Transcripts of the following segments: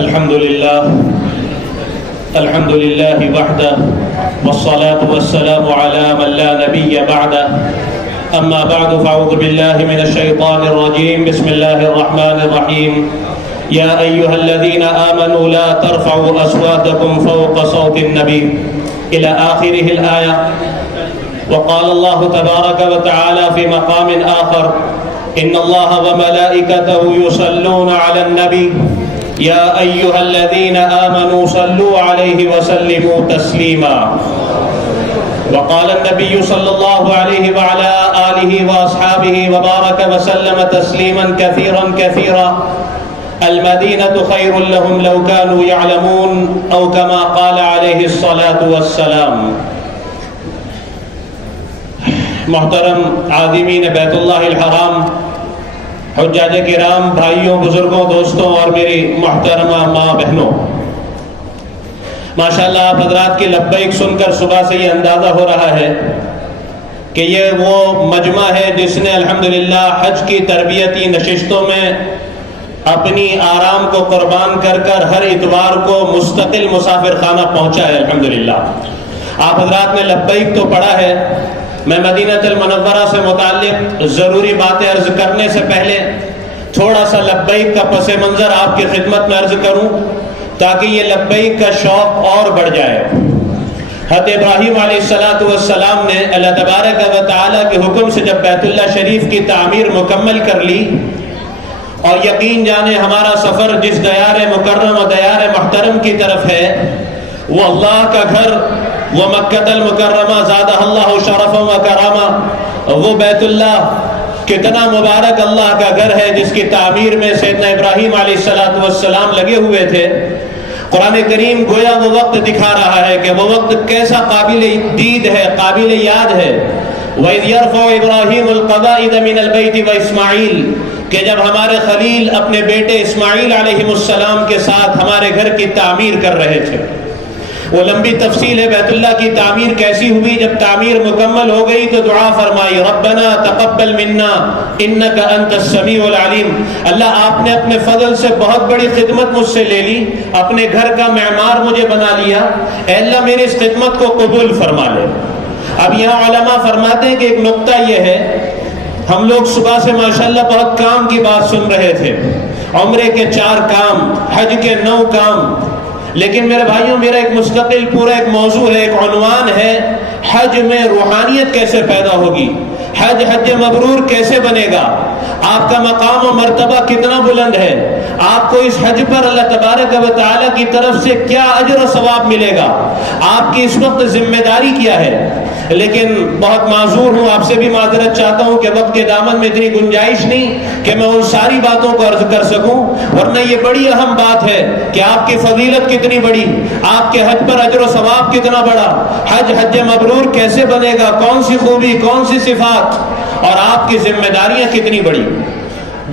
الحمد لله وحده والصلاة والسلام على من لا نبي بعده أما بعد فأعوذ بالله من الشيطان الرجيم بسم الله الرحمن الرحيم يا أيها الذين آمنوا لا ترفعوا أصواتكم فوق صوت النبي إلى آخره الآية. وقال الله تبارك وتعالى في مقام آخر إن الله وملائكته يصلون على النبي يا أيها الذين آمنوا صلوا عليه وسلموا تسليما. وقال النبي صلى الله عليه وعلى آله وأصحابه وبارك وسلم تسليما كثيرا كثيرا المدينة خير لهم لو كانوا يعلمون أو كما قال عليه الصلاة والسلام. محترم عازمین بیت اللہ الحرام، حجاج کرام، بھائیوں، بزرگوں، دوستوں اور میری محترمہ ماں بہنوں، ماشاءاللہ آپ حضرات کی لبیک سن کر صبح سے یہ اندازہ ہو رہا ہے کہ یہ وہ مجمع ہے جس نے الحمدللہ حج کی تربیتی نشستوں میں اپنی آرام کو قربان کر کر ہر اتوار کو مستقل مسافر خانہ پہنچا ہے. الحمدللہ آپ حضرات نے لبیک تو پڑھا ہے. میں مدینہ المنورہ سے متعلق ضروری باتیں عرض کرنے سے پہلے تھوڑا سا لبیک کا پس منظر آپ کی خدمت میں عرض کروں تاکہ یہ لبیک کا شوق اور بڑھ جائے. حضرت ابراہیم علیہ السلام نے اللہ تبارک و تعالیٰ کے حکم سے جب بیت اللہ شریف کی تعمیر مکمل کر لی اور یقین جانے ہمارا سفر جس دیار مکرم و دیار محترم کی طرف ہے وہ اللہ کا گھر، وہ مکہ المکرمہ زادہ اللہ شرفا و کرامہ، وہ بیت اللہ کتنا مبارک اللہ کا گھر ہے جس کی تعمیر میں سیدنا ابراہیم علیہ السلام لگے ہوئے تھے. قرآن کریم گویا وہ وقت دکھا رہا ہے کہ وہ وقت کیسا قابل دید ہے، قابل یاد ہے. وَإِذْ يَرْفَعُ إِبْرَاهِيمُ الْقَوَاعِدَ مِنَ الْبَيْتِ وَإِسْمَاعِيلُ، کہ جب ہمارے خلیل اپنے بیٹے اسماعیل علیہ السلام کے ساتھ ہمارے گھر کی تعمیر کر رہے تھے. وہ لمبی تفصیل ہے بیت اللہ کی تعمیر کیسی ہوئی. جب تعمیر مکمل ہو گئی تو دعا فرمائی ربنا تقبل منا انک انت السمیع العلیم. اللہ آپ نے اپنے فضل سے بہت بڑی خدمت مجھ سے لے لی، اپنے گھر کا معمار مجھے بنا لیا، اے اللہ میری اس خدمت کو قبول فرما لے. اب یہاں علماء فرماتے ہیں کہ ایک نقطہ یہ ہے، ہم لوگ صبح سے ماشاءاللہ بہت کام کی بات سن رہے تھے، عمرے کے 4 کام، حج کے 9 کام، لیکن میرے بھائیوں میرا ایک مستقل پورا ایک موضوع ہے، ایک عنوان ہے حج میں روحانیت کیسے پیدا ہوگی، حج مبرور کیسے بنے گا، آپ کا مقام و مرتبہ کتنا بلند ہے، آپ کو اس حج پر اللہ تبارک و تعالیٰ کی طرف سے کیا اجر و ثواب ملے گا، آپ کی اس وقت ذمہ داری کیا ہے. لیکن بہت معذور ہوں، آپ سے بھی معذرت چاہتا ہوں کہ وقت کے دامن میں اتنی گنجائش نہیں کہ میں ان ساری باتوں کو عرض کر سکوں، ورنہ یہ بڑی اہم بات ہے کہ آپ کی فضیلت کتنی بڑی، آپ کے حج پر اجر و ثواب کتنا بڑا، حج مبرور کیسے بنے گا، کون سی خوبی، کون سی صفات، اور آپ کی ذمہ داریاں کتنی بڑی.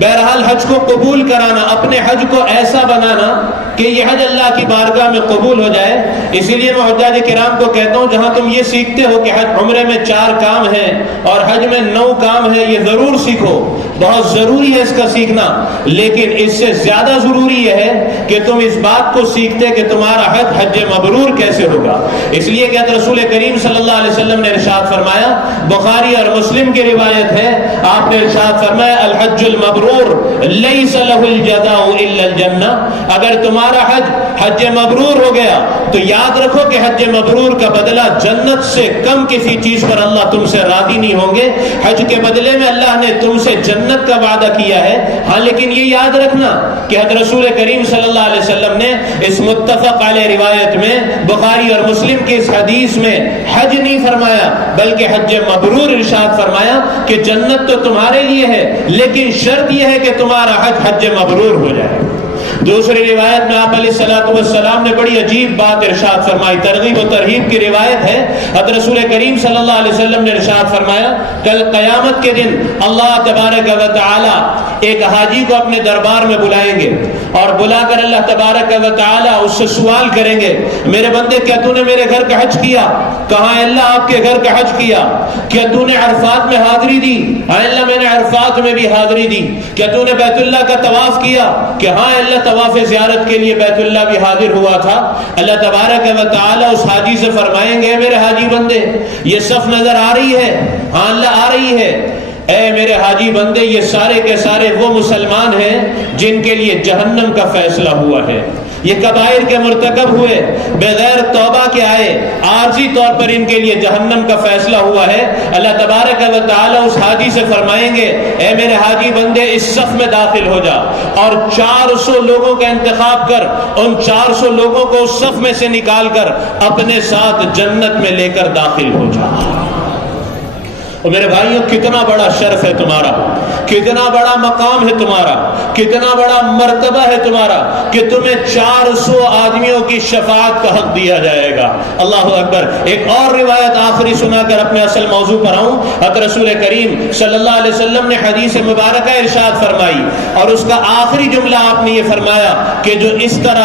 بہرحال حج کو قبول کرانا، اپنے حج کو ایسا بنانا کہ یہ حج اللہ کی بارگاہ میں قبول ہو جائے. اسی لیے میں حجاج کرام کو کہتا ہوں جہاں تم یہ سیکھتے ہو کہ حج عمرے میں 4 کام ہیں اور حج میں 9 کام ہیں، یہ ضرور سیکھو، بہت ضروری ہے اس کا سیکھنا. لیکن اس سے زیادہ ضروری یہ ہے کہ تم اس بات کو سیکھتے کہ تمہارا حج مبرور کیسے ہوگا. اس لیے کہ رسول کریم صلی اللہ علیہ وسلم نے ارشاد فرمایا، بخاری اور مسلم کی روایت ہے، آپ نے ارشاد فرمایا الحج المبرور لیس لہ الجزاء الا الجنہ. اگر تمہارا حج مبرور ہو گیا تو یاد رکھو کہ حج مبرور کا بدلہ جنت سے کم کسی چیز پر اللہ تم سے راضی نہیں ہوں گے. حج کے بدلے میں اللہ نے تم سے جنت کا وعدہ کیا ہے. ہاں لیکن یہ یاد رکھنا کہ حضرت رسول کریم صلی اللہ علیہ وسلم نے اس متفق علیہ روایت میں بخاری اور مسلم کی اس حدیث میں حج نہیں فرمایا بلکہ حج مبرور ارشاد فرمایا کہ جنت تو تمہارے لیے ہے لیکن شرط یہ ہے کہ تمہارا حج مبرور ہو جائے. دوسری روایت میں آپ علیہ السلام نے بڑی عجیب بات ارشاد فرمائی، ترغیب و ترہیب کی روایت ہے. حضرت رسول کریم صلی اللہ علیہ وسلم نے ارشاد فرمایا کل قیامت کے دن اللہ تبارک و تعالی ایک حاجی کو اپنے دربار میں بلائیں گے اور بلا کر اللہ تبارک و تعالی اس سے سوال کریں گے، میرے بندے کیا تو نے میرے گھر کا حج کیا؟ کہاں اللہ آپ کے گھر کا حج کیا؟ کیا تو نے عرفات میں حاضری دی؟ ہاں اللہ میں نے عرفات میں بھی حاضری دی۔ کیا تو نے بیت اللہ کا طواف کیا؟ کہ ہاں اللہ طواف زیارت کے لیے بیت اللہ بھی حاضر ہوا تھا۔ اللہ تبارک و تعالی اس حاجی سے فرمائیں گے، میرے حاجی بندے یہ صف نظر آ رہی ہے؟ ہاں اللہ آ رہی ہے۔ اے میرے حاجی بندے یہ سارے کے سارے وہ مسلمان ہیں جن کے لیے جہنم کا فیصلہ ہوا ہے، یہ کبائر کے مرتکب ہوئے، بغیر توبہ کے آئے، عارضی طور پر ان کے لیے جہنم کا فیصلہ ہوا ہے۔ اللہ تبارک و تعالی اس حاجی سے فرمائیں گے، اے میرے حاجی بندے اس صف میں داخل ہو جا اور 400 لوگوں کا انتخاب کر، ان 400 لوگوں کو اس صف میں سے نکال کر اپنے ساتھ جنت میں لے کر داخل ہو جا۔ اور میرے بھائیوں کتنا بڑا شرف ہے تمہارا، کتنا بڑا مقام ہے تمہارا، کتنا بڑا مرتبہ ہے تمہارا کہ تمہیں 400 آدمیوں کی شفاعت کا حق دیا جائے گا۔ اللہ اکبر۔ ایک اور روایت آخری سنا کر اپنے اصل موضوع پر آؤں۔ حضرت رسول کریم صلی اللہ علیہ وسلم نے حدیث مبارکہ ارشاد فرمائی اور اس کا آخری جملہ آپ نے یہ فرمایا کہ جو اس طرح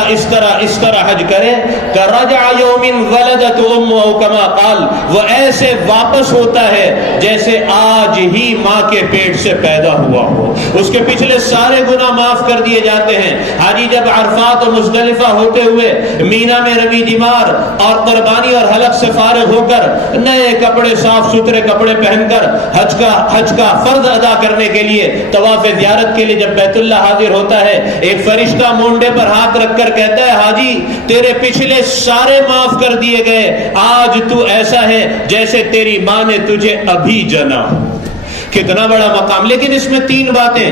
حج کرے کَرَجَعَ يَوْمٍ وَلَدَتْ أُمُّهُ كَمَا قَالَ، وہ ایسے واپس ہوتا ہے جیسے آج ہی ماں کے پیٹ سے پیدا ہوا ہو، اس کے پچھلے سارے گناہ معاف کر دیے جاتے ہیں۔ حاجی جب عرفات و مزدلفہ ہوتے ہوئے مینا میں رمی دمار اور قربانی اور حلق سے فارغ ہو کر نئے کپڑے، صاف ستھرے کپڑے پہن کر حج کا فرض ادا کرنے کے لیے طواف زیارت کے لیے جب بیت اللہ حاضر ہوتا ہے، ایک فرشتہ مونڈے پر ہاتھ رکھ کر کہتا ہے، حاجی تیرے پچھلے سارے معاف کر دیے گئے، آج تو ایسا ہے جیسے تیری ماں نے تجھے ابھی جنا۔ کتنا بڑا مقام۔ لیکن اس میں 3 باتیں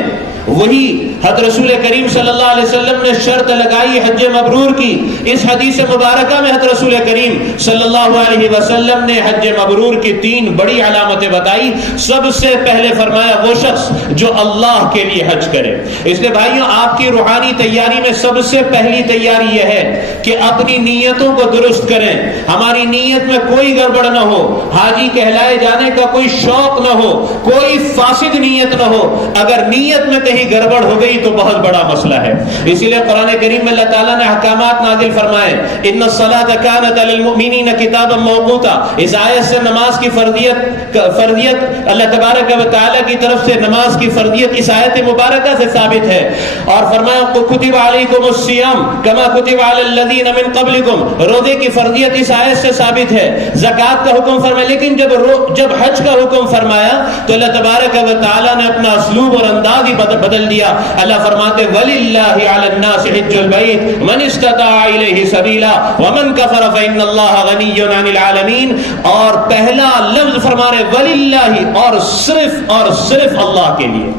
وہی حضرت رسول کریم صلی اللہ علیہ وسلم نے شرط لگائی حج مبرور کی۔ اس حدیث مبارکہ میں حضرت رسول کریم صلی اللہ علیہ وسلم نے حج مبرور کی 3 بڑی علامتیں بتائی۔ سب سے پہلے فرمایا وہ شخص جو اللہ کے لیے حج کرے۔ اس لیے بھائیوں آپ کی روحانی تیاری میں سب سے پہلی تیاری یہ ہے کہ اپنی نیتوں کو درست کریں، ہماری نیت میں کوئی گڑبڑ نہ ہو، حاجی کہلائے جانے کا کوئی شوق نہ ہو، کوئی فاسد نیت نہ ہو۔ اگر نیت میں گڑبڑ ہو گئی تو بہت بڑا مسئلہ ہے۔ اسی لیے قرآن کریم میں اللہ تعالیٰ نے احکامات نازل فرمائے، ان الصلاۃ کانت علی المؤمنین کتابا موقوتا۔ اس آیت سے نماز کی فرضیت اللہ تبارک و تعالیٰ کی طرف سے نماز کی فرضیت اس آیت مبارکہ سے ثابت ہے۔ اور فرمایا کتب علیکم الصیام کما کتب علی الذین من قبلکم، روزے کی فرضیت اس آیت سے ثابت ہے۔ زکوٰۃ کا حکم فرمایا، لیکن جب حج کا حکم فرمایا تو اللہ تبارک و تعالیٰ نے اپنا اسلوب اور انداز ہی بدل دیا۔ اللہ فرماتے وَلِلَّهِ عَلَى النَّاسِ حِجُّ الْبَيْتِ مَنِ اسْتَطَاعَ إِلَيْهِ سَبِيلًا وَمَنْ كَفَرَ فَإِنَّ اللَّهَ غَنِيٌّ عَنِ الْعَالَمِينَ۔ اور پہلا لفظ فرما رہے وَلِلَّهِ، اور صرف اللہ کے لیے،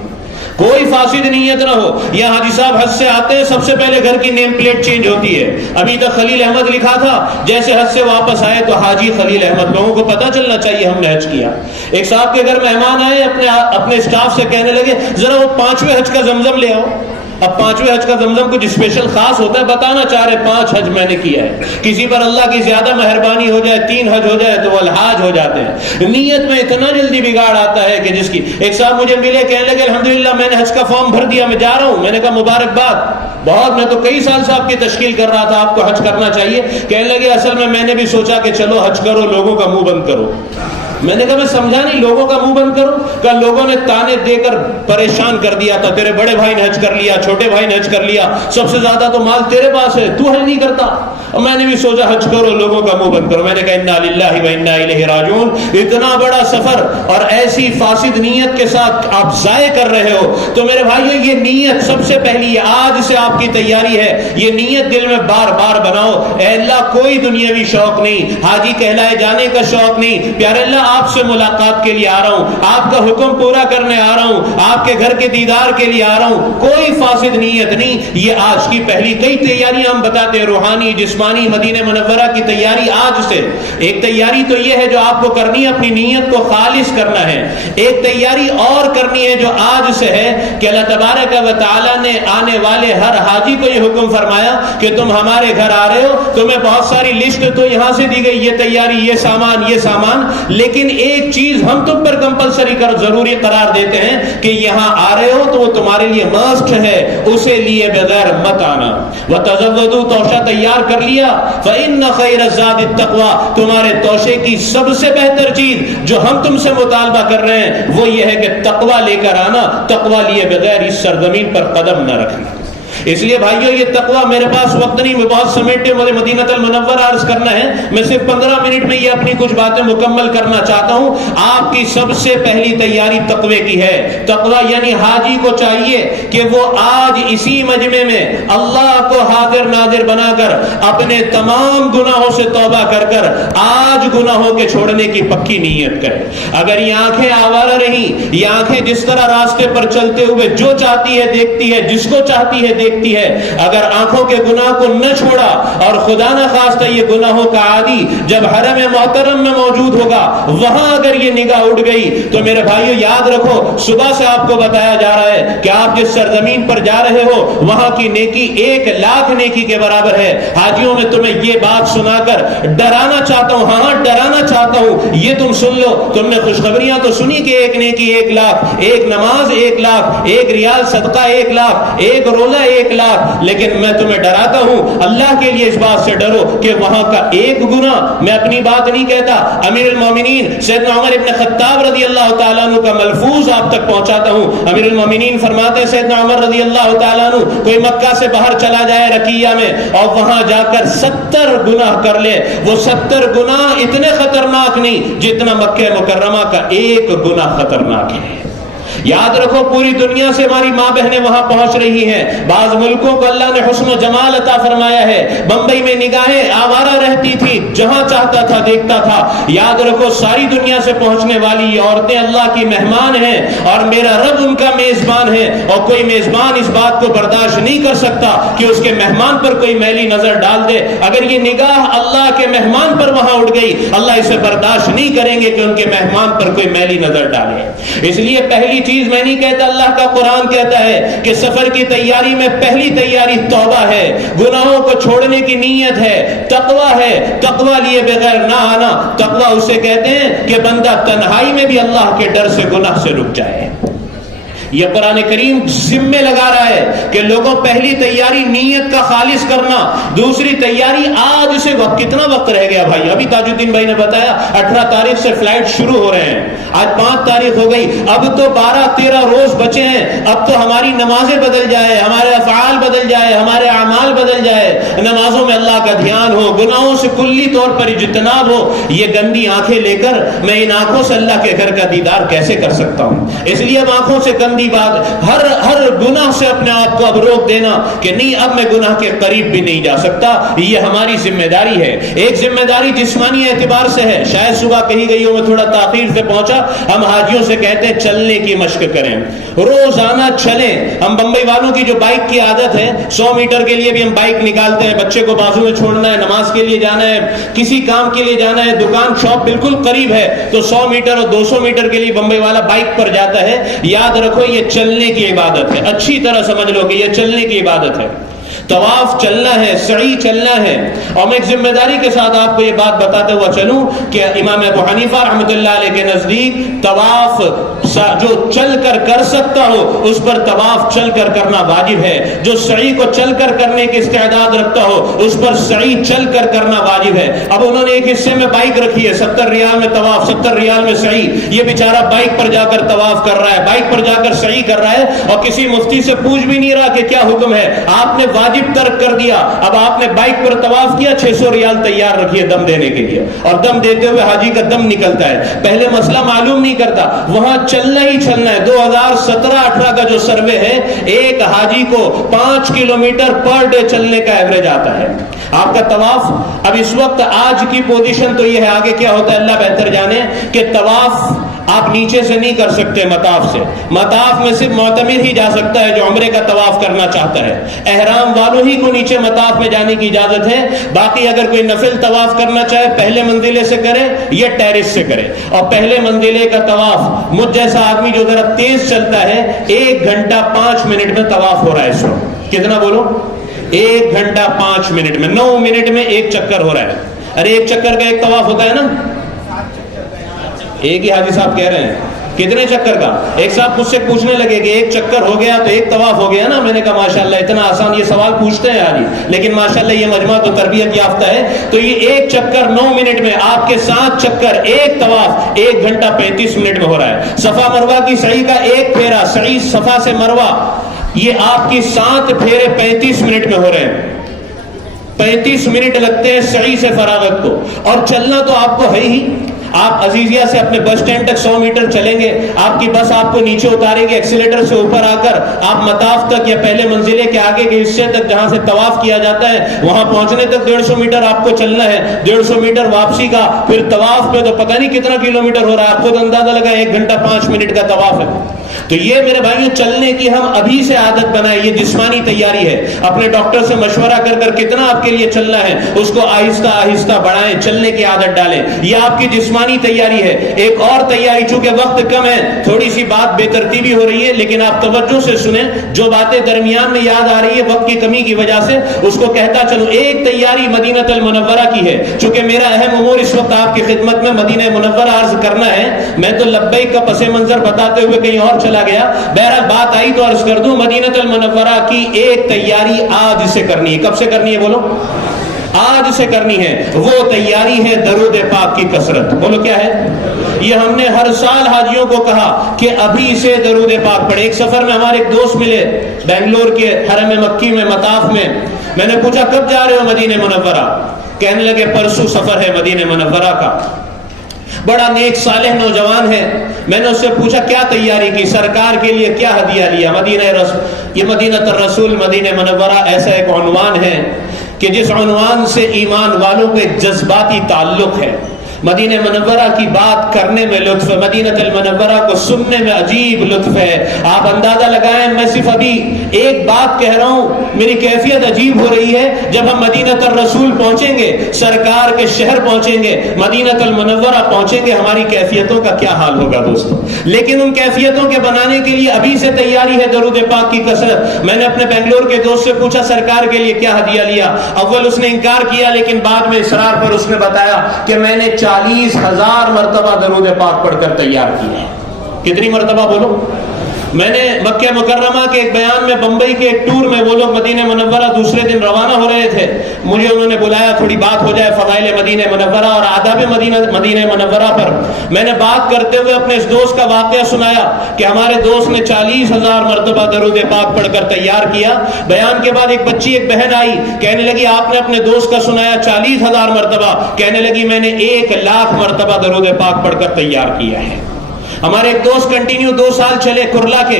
کوئی فاسد نیت نہ ہو۔ یہ حاجی صاحب حج سے آتے ہیں، سب سے پہلے گھر کی نیم پلیٹ چینج ہوتی ہے۔ ابھی تک خلیل احمد لکھا تھا، جیسے حج سے واپس آئے تو حاجی خلیل احمد، لوگوں کو پتہ چلنا چاہیے ہم نے حج کیا۔ ایک صاحب کے گھر مہمان آئے، اپنے اسٹاف سے کہنے لگے ذرا وہ 5ویں حج کا زمزم لے آؤ۔ اب 5ویں حج کا زمزم کچھ اسپیشل خاص ہوتا ہے، بتانا چاہ رہے 5 حج میں نے کیا ہے۔ کسی پر اللہ کی زیادہ مہربانی ہو جائے 3 حج ہو جائے تو وہ الحاج ہو جاتے ہیں۔ نیت میں اتنا جلدی بگاڑ آتا ہے کہ جس کی ایک صاحب مجھے ملے، کہنے لگے الحمدللہ میں نے حج کا فارم بھر دیا، میں جا رہا ہوں۔ میں نے کہا مبارکباد بہت، میں تو کئی سال سے آپ کی تشکیل کر رہا تھا، آپ کو حج کرنا چاہیے۔ کہنے لگے اصل میں نے بھی سوچا کہ چلو حج کرو، لوگوں کا منہ بند کرو۔ میں نے کہا میں سمجھا نہیں، لوگوں کا منہ بند کرو؟ کہ لوگوں نے تانے دے کر پریشان کر دیا تھا، تیرے بڑے بھائی نے حج کر لیا، چھوٹے بھائی نے حج کر لیا، سب سے زیادہ تو مال تیرے پاس ہے، تو حج نہیں کرتا۔ اور میں نے بھی سوچا حج کرو، لوگوں کا منہ بند کرو۔ میں نے کہا انا للہ و انا الیہ راجعون۔ اتنا بڑا سفر اور ایسی فاسد نیت کے ساتھ آپ ضائع کر رہے ہو، تو میرے بھائیو یہ نیت سب سے پہلی ہے، آج سے آپ کی تیاری ہے، یہ نیت دل میں بار بار بناؤ، اے اللہ کوئی دنیاوی شوق نہیں، حاجی کہلائے جانے کا شوق نہیں، پیارے اللہ آپ سے ملاقات کے لیے آ رہا ہوں، آپ کا حکم پورا کرنے آ رہا ہوں، آپ کے گھر کے دیدار کے لیے آ رہا ہوں، کوئی فاسد نیت نہیں۔ یہ آج کی پہلی کئی تیاریاں ہم بتاتے ہیں، روحانی جسمانی مدینہ منورہ کی تیاری آج سے۔ ایک تیاری تو یہ ہے جو آپ کو کرنی ہے، اپنی نیت کو خالص کرنا ہے۔ ایک تیاری اور کرنی ہے جو آج سے ہے کہ اللہ تبارک و تعالیٰ نے آنے والے ہر حاجی کو یہ حکم فرمایا کہ تم ہمارے گھر آ رہے ہو، تمہیں بہت ساری لسٹ تو یہاں سے دی گئی، یہ تیاری، یہ سامان، لیکن لیکن ایک چیز ہم تم پر کمپلسری ضروری قرار دیتے ہیں کہ یہاں آ رہے ہو تو وہ تمہارے لیے مسٹ ہے، اسے لیے بغیر مت آنا۔ وَتَزَوَّدُوا توشہ تیار کر لیا، فَإِنَّ خَيْرَ الزَّادِ التَّقْوَىٰ، تمہارے توشے کی سب سے بہتر چیز جو ہم تم سے مطالبہ کر رہے ہیں وہ یہ ہے کہ تقویٰ لے کر آنا، تقویٰ لیے بغیر اس سرزمین پر قدم نہ رکھنا۔ اس لیے بھائیو یہ تقویٰ، میرے پاس وقت نہیں، میں بہت سمیٹے مجھے مدینہ المنورہ عرض کرنا ہے، میں صرف 15 منٹ میں یہ اپنی کچھ باتیں مکمل کرنا چاہتا ہوں۔ آپ کی سب سے پہلی تیاری تقوی کی ہے۔ تقویٰ یعنی حاجی کو چاہیے کہ وہ آج اسی مجمع میں اللہ کو حاضر ناظر بنا کر اپنے تمام گناہوں سے توبہ کر کر آج گناہوں کے چھوڑنے کی پکی نیت کرے۔ اگر یہ آنکھیں آوارہ رہی، یہ آنکھیں جس طرح راستے پر چلتے ہوئے جو چاہتی ہے دیکھتی ہے، جس کو چاہتی ہے دیکھتی ہے، اگر آنکھوں کے گناہ کو نہ چھوڑا اور خدا نہ خواستہ یہ گناہوں کا عادی جب حرم محترم میں موجود ہوگا وہاں اگر یہ نگاہ اٹھ گئی تو میرے بھائیو یاد رکھو، صبح سے آپ کو بتایا جا رہا ہے کہ آپ جس سرزمین پر جا رہے ہو وہاں کی نیکی 1,00,000 نیکی کے برابر ہے۔ حاجیوں میں تمہیں یہ بات سنا کر ڈرانا چاہتا ہوں، ہاں ڈرانا چاہتا ہوں، یہ تم سن لو، تم نے خوشخبریاں تو سنی کہ ایک نیکی 1,00,000، ایک نماز 1,00,000، ایک ریال صدقہ 1,00,000، ایک روزہ 1,00,000، لیکن میں تمہیں ڈراتا ہوں اللہ کے لیے اس بات سے ڈرو کہ وہاں کا ایک گناہ، میں اپنی بات نہیں کہتا، امیر المومنین سیدنا عمر ابن خطاب رضی اللہ تعالیٰ عنہ کا ملفوظ آپ تک پہنچاتا ہوں۔ امیر المومنین فرماتے ہیں سیدنا عمر رضی اللہ تعالیٰ عنہ کوئی مکہ سے باہر چلا جائے رقیہ میں اور وہاں جا کر 70 گناہ کر لے، وہ 70 گناہ اتنے خطرناک نہیں جتنا مکہ مکرمہ کا ایک گناہ خطرناک ہے۔ یاد رکھو پوری دنیا سے ہماری ماں بہنیں وہاں پہنچ رہی ہیں، بعض ملکوں کو اللہ نے حسن و جمال عطا فرمایا ہے، بمبئی میں نگاہیں آوارہ رہتی تھی، جہاں چاہتا تھا دیکھتا تھا۔ یاد رکھو ساری دنیا سے پہنچنے والی یہ عورتیں اللہ کی مہمان ہیں اور میرا رب ان کا میزبان ہے، اور کوئی میزبان اس بات کو برداشت نہیں کر سکتا کہ اس کے مہمان پر کوئی میلی نظر ڈال دے۔ اگر یہ نگاہ اللہ کے مہمان پر وہاں اٹھ گئی اللہ اسے برداشت نہیں کریں گے کہ ان کے مہمان پر کوئی میلی نظر ڈالے۔ اس لیے پہلی چیز میں نہیں کہتا، اللہ کا قرآن کہتا ہے کہ سفر کی تیاری میں پہلی تیاری توبہ ہے، گناہوں کو چھوڑنے کی نیت ہے، تقویٰ ہے، تقویٰ لیے بغیر نہ آنا۔ تقویٰ اسے کہتے ہیں کہ بندہ تنہائی میں بھی اللہ کے ڈر سے گناہ سے رک جائے۔ یہ قرآن کریم ذمہ لگا رہا ہے کہ لوگوں پہلی تیاری نیت کا خالص کرنا، دوسری تیاری آج سے وقت، کتنا وقت رہ گیا بھائی؟ ابھی تاج الدین بھائی نے بتایا 18 تاریخ سے فلائٹ شروع ہو رہے ہیں، آج 5 تاریخ ہو گئی، اب تو 12-13 روز بچے ہیں، اب تو ہماری نمازیں بدل جائے، ہمارے افعال بدل جائے، ہمارے اعمال بدل جائے، نمازوں میں اللہ کا دھیان ہو، گناہوں سے کلی طور پر اجتناب ہو۔ یہ گندی آنکھیں لے کر میں ان آنکھوں سے اللہ کے گھر کا دیدار کیسے کر سکتا ہوں؟ اس لیے اب آنکھوں سے گندی بات، ہر گناہ سے اپنے آپ کو اب روک دینا کہ نہیں اب میں گناہ کے قریب بھی نہیں جا سکتا، یہ ہماری ذمہ داری ہے۔ ایک ذمہ داری جسمانی اعتبار سے ہے، شاید صبح کہی گئی ہو، میں تھوڑا تاخیر سے پہنچا، ہم حاجیوں سے کہتے ہیں چلنے کی مشق کریں، روزانہ چلیں۔ ہم بمبئی والوں کی جو بائک کی عادت ہے، 100 میٹر کے لیے بھی ہم بائک نکالتے ہیں، بچے کو بازو میں چھوڑنا ہے، نماز کے لیے جانا ہے، کسی کام کے لیے جانا ہے، دکان شاپ بالکل قریب ہے تو 100 میٹر اور 200 میٹر کے لیے بمبئی والا بائک پر جاتا ہے۔ یاد رکھو یہ چلنے کی عبادت ہے، اچھی طرح سمجھ لو کہ یہ چلنے کی عبادت ہے۔ طواف چلنا ہے، سعی چلنا ہے۔ اور میں ایک ذمہ داری کے ساتھ آپ کو یہ بات بتاتے ہوا چلوں کہ امام ابو حنیفہ رحمۃ اللہ علیہ کے نزدیک طواف جو چل کر سکتا ہو اس پر طواف چل کر کرنا واجب ہے، جو سعی کو چل کر کرنے کی استعداد رکھتا ہو اس پر سعی چل کر کرنا واجب ہے۔ اب انہوں نے ایک حصے میں بائک رکھی ہے، 70 ریال میں طواف، 70 ریال میں سعی، یہ بیچارہ بائک پر جا کر طواف کر رہا ہے، بائک پر جا کر سعی کر رہا ہے اور کسی مفتی سے پوچھ بھی نہیں رہا کہ کیا حکم ہے، آپ نے واجب ترک کر دیا۔ اب آپ نے بائک پر طواف کیا، 600 ریال تیار رکھیے دم دینے کے لیے، اور دم دیتے ہوئے حاجی کا دم نکلتا ہے، پہلے مسئلہ معلوم نہیں کرتا، وہاں چلنا ہی چلنا ہے۔ 2017-18 کا جو سروے ہے، ایک حاجی کو 5 کلومیٹر پر ڈے چلنے کا ایوریج آتا ہے۔ آپ کا طواف اب اس وقت آج کی پوزیشن تو یہ ہے، آگے کیا ہوتا ہے اللہ بہتر جانے، کہ طواف آپ نیچے سے نہیں کر سکتے، مطاف سے، مطاف میں صرف معتمر ہی جا سکتا ہے جو عمرے کا طواف کرنا چاہتا ہے، احرام والوں ہی کو نیچے مطاف میں جانے کی اجازت ہے، باقی اگر کوئی نفل طواف کرنا چاہے پہلے منزلے سے کرے یا ٹیرس سے کرے۔ اور پہلے منزلے کا طواف مجھ جیسا آدمی جو ذرا تیز چلتا ہے 1 گھنٹہ 5 منٹ میں طواف ہو رہا ہے اس وقت، کتنا بولو؟ 1 گھنٹہ 5 منٹ میں، 9 منٹ میں ایک چکر ہو رہا ہے۔ ارے ایک چکر کا ایک طواف ہوتا ہے نا، ایک ہی حاجی صاحب کہہ رہے ہیں کتنے چکر کا؟ ایک صاحب مجھ سے پوچھنے لگے کہ ایک چکر ہو گیا تو ایک طواف ہو گیا نا؟ میں نے کہا ماشاءاللہ اتنا آسان، یہ سوال پوچھتے ہیں حاجی، لیکن ماشاءاللہ یہ مجمع تو تربیت یافتہ ہے، تو یہ ایک چکر 9 منٹ میں، آپ کے 7 چکر، ایک طواف 1 گھنٹہ 35 منٹ میں ہو رہا ہے۔ صفا مروہ کی سعی کا ایک پھیرا سعی صفا سے مروہ، یہ آپ کی 7 پھیرے 35 منٹ میں ہو رہے ہیں۔ 35 منٹ لگتے ہیں سعی سے فراغت کو، اور چلنا تو آپ کو ہے ہی۔ آپ عزیزیہ سے اپنے بس اسٹینڈ تک 100 میٹر چلیں گے، آپ کی بس آپ کو نیچے اتارے گی، ایکسیلیٹر سے اوپر آ کر آپ مطاف تک یا پہلے منزلے کے آگے کے حصے تک جہاں سے طواف کیا جاتا ہے وہاں پہنچنے تک 150 میٹر آپ کو چلنا ہے، 150 میٹر واپسی کا، پھر طواف پہ تو پتہ نہیں کتنا کلومیٹر ہو رہا ہے، آپ خود اندازہ لگا 1 گھنٹہ 5 منٹ کا طواف ہے۔ تو یہ میرے بھائیوں چلنے کی ہم ابھی سے عادت بنائیں، یہ جسمانی تیاری ہے۔ اپنے ڈاکٹر سے مشورہ کر کر کتنا آپ کے لیے چلنا ہے اس کو آہستہ آہستہ بڑھائیں، چلنے کی عادت ڈالیں، یہ آپ کی جسمانی تیاری ہے۔ ایک اور تیاری، چونکہ وقت کم ہے، تھوڑی سی بات بے ترتیبی ہو رہی ہے، لیکن آپ توجہ سے سنیں، جو باتیں درمیان میں یاد آ رہی ہے وقت کی کمی کی وجہ سے اس کو کہتا چلوں۔ ایک تیاری مدینہ المنورہ کی ہے، چونکہ میرا اہم امور اس وقت آپ کی خدمت میں مدینہ منورہ عرض کرنا ہے، میں تو لبیک کا پس منظر بتاتے ہوئے کہیں اور چلا گیا، بہرحال بات آئی تو عرض کر دوں، مدینہ المنورہ کی ایک تیاری آج سے کرنی ہے۔ کب سے کرنی ہے بولو؟ آج سے کرنی ہے۔ وہ تیاری ہے درود پاک کی کثرت۔ بولو کیا ہے؟ یہ ہم نے ہر سال حاجیوں کو کہا کہ ابھی سے درود پاک پڑھے۔ ایک سفر میں ہمارے ایک دوست ملے بنگلور کے حرم مکی میں مطاف میں نے پوچھا کب جا رہے ہو مدینہ منورہ؟ کہنے لگے پرسوں سفر ہے مدینہ منورہ کا۔ بڑا نیک صالح نوجوان ہے۔ میں نے اس سے پوچھا کیا تیاری کی، سرکار کے لیے کیا ہدیہ لیا؟ یہ مدینہ الرسول مدینہ منورہ ایسا ایک عنوان ہے کہ جس عنوان سے ایمان والوں کے جذباتی تعلق ہے۔ مدینہ منورہ کی بات کرنے میں لطف ہے، مدینہ المنورہ کو سننے میں عجیب لطف ہے۔ آپ اندازہ لگائیں، میں صرف ابھی ایک بات کہہ رہا ہوں، میری کیفیت عجیب ہو رہی ہے۔ جب ہم مدینہ الرسول پہنچیں گے، سرکار کے شہر پہنچیں گے، مدینہ المنورہ پہنچیں گے، ہماری کیفیتوں کا کیا حال ہوگا دوستوں؟ لیکن ان کیفیتوں کے بنانے کے لیے ابھی سے تیاری ہے درود پاک کی کثرت۔ میں نے اپنے بنگلور کے دوست سے پوچھا سرکار کے لیے کیا ہدیہ لیا؟ اول اس نے انکار کیا، لیکن بعد میں اصرار پر اس نے بتایا کہ میں نے 40,000 مرتبہ درود پاک پڑھ کر تیار کیا۔ کتنی مرتبہ بولو؟ میں نے مکہ مکرمہ کے ایک بیان میں، بمبئی کے ایک ٹور میں، وہ لوگ مدینہ منورہ دوسرے دن روانہ ہو رہے تھے، مجھے انہوں نے بلایا تھوڑی بات ہو جائے فضائل مدینہ منورہ اور آداب مدینہ منورہ پر۔ میں نے بات کرتے ہوئے اپنے اس دوست کا واقعہ سنایا کہ ہمارے دوست نے 40,000 مرتبہ درود پاک پڑھ کر تیار کیا۔ بیان کے بعد ایک بچی، ایک بہن آئی، کہنے لگی آپ نے اپنے دوست کا سنایا 40,000 مرتبہ، کہنے لگی میں نے 1,00,000 مرتبہ درود پاک پڑھ کر تیار کیا ہے۔ ہمارے ایک دوست کنٹینیو 2 سال چلے کرلا کے،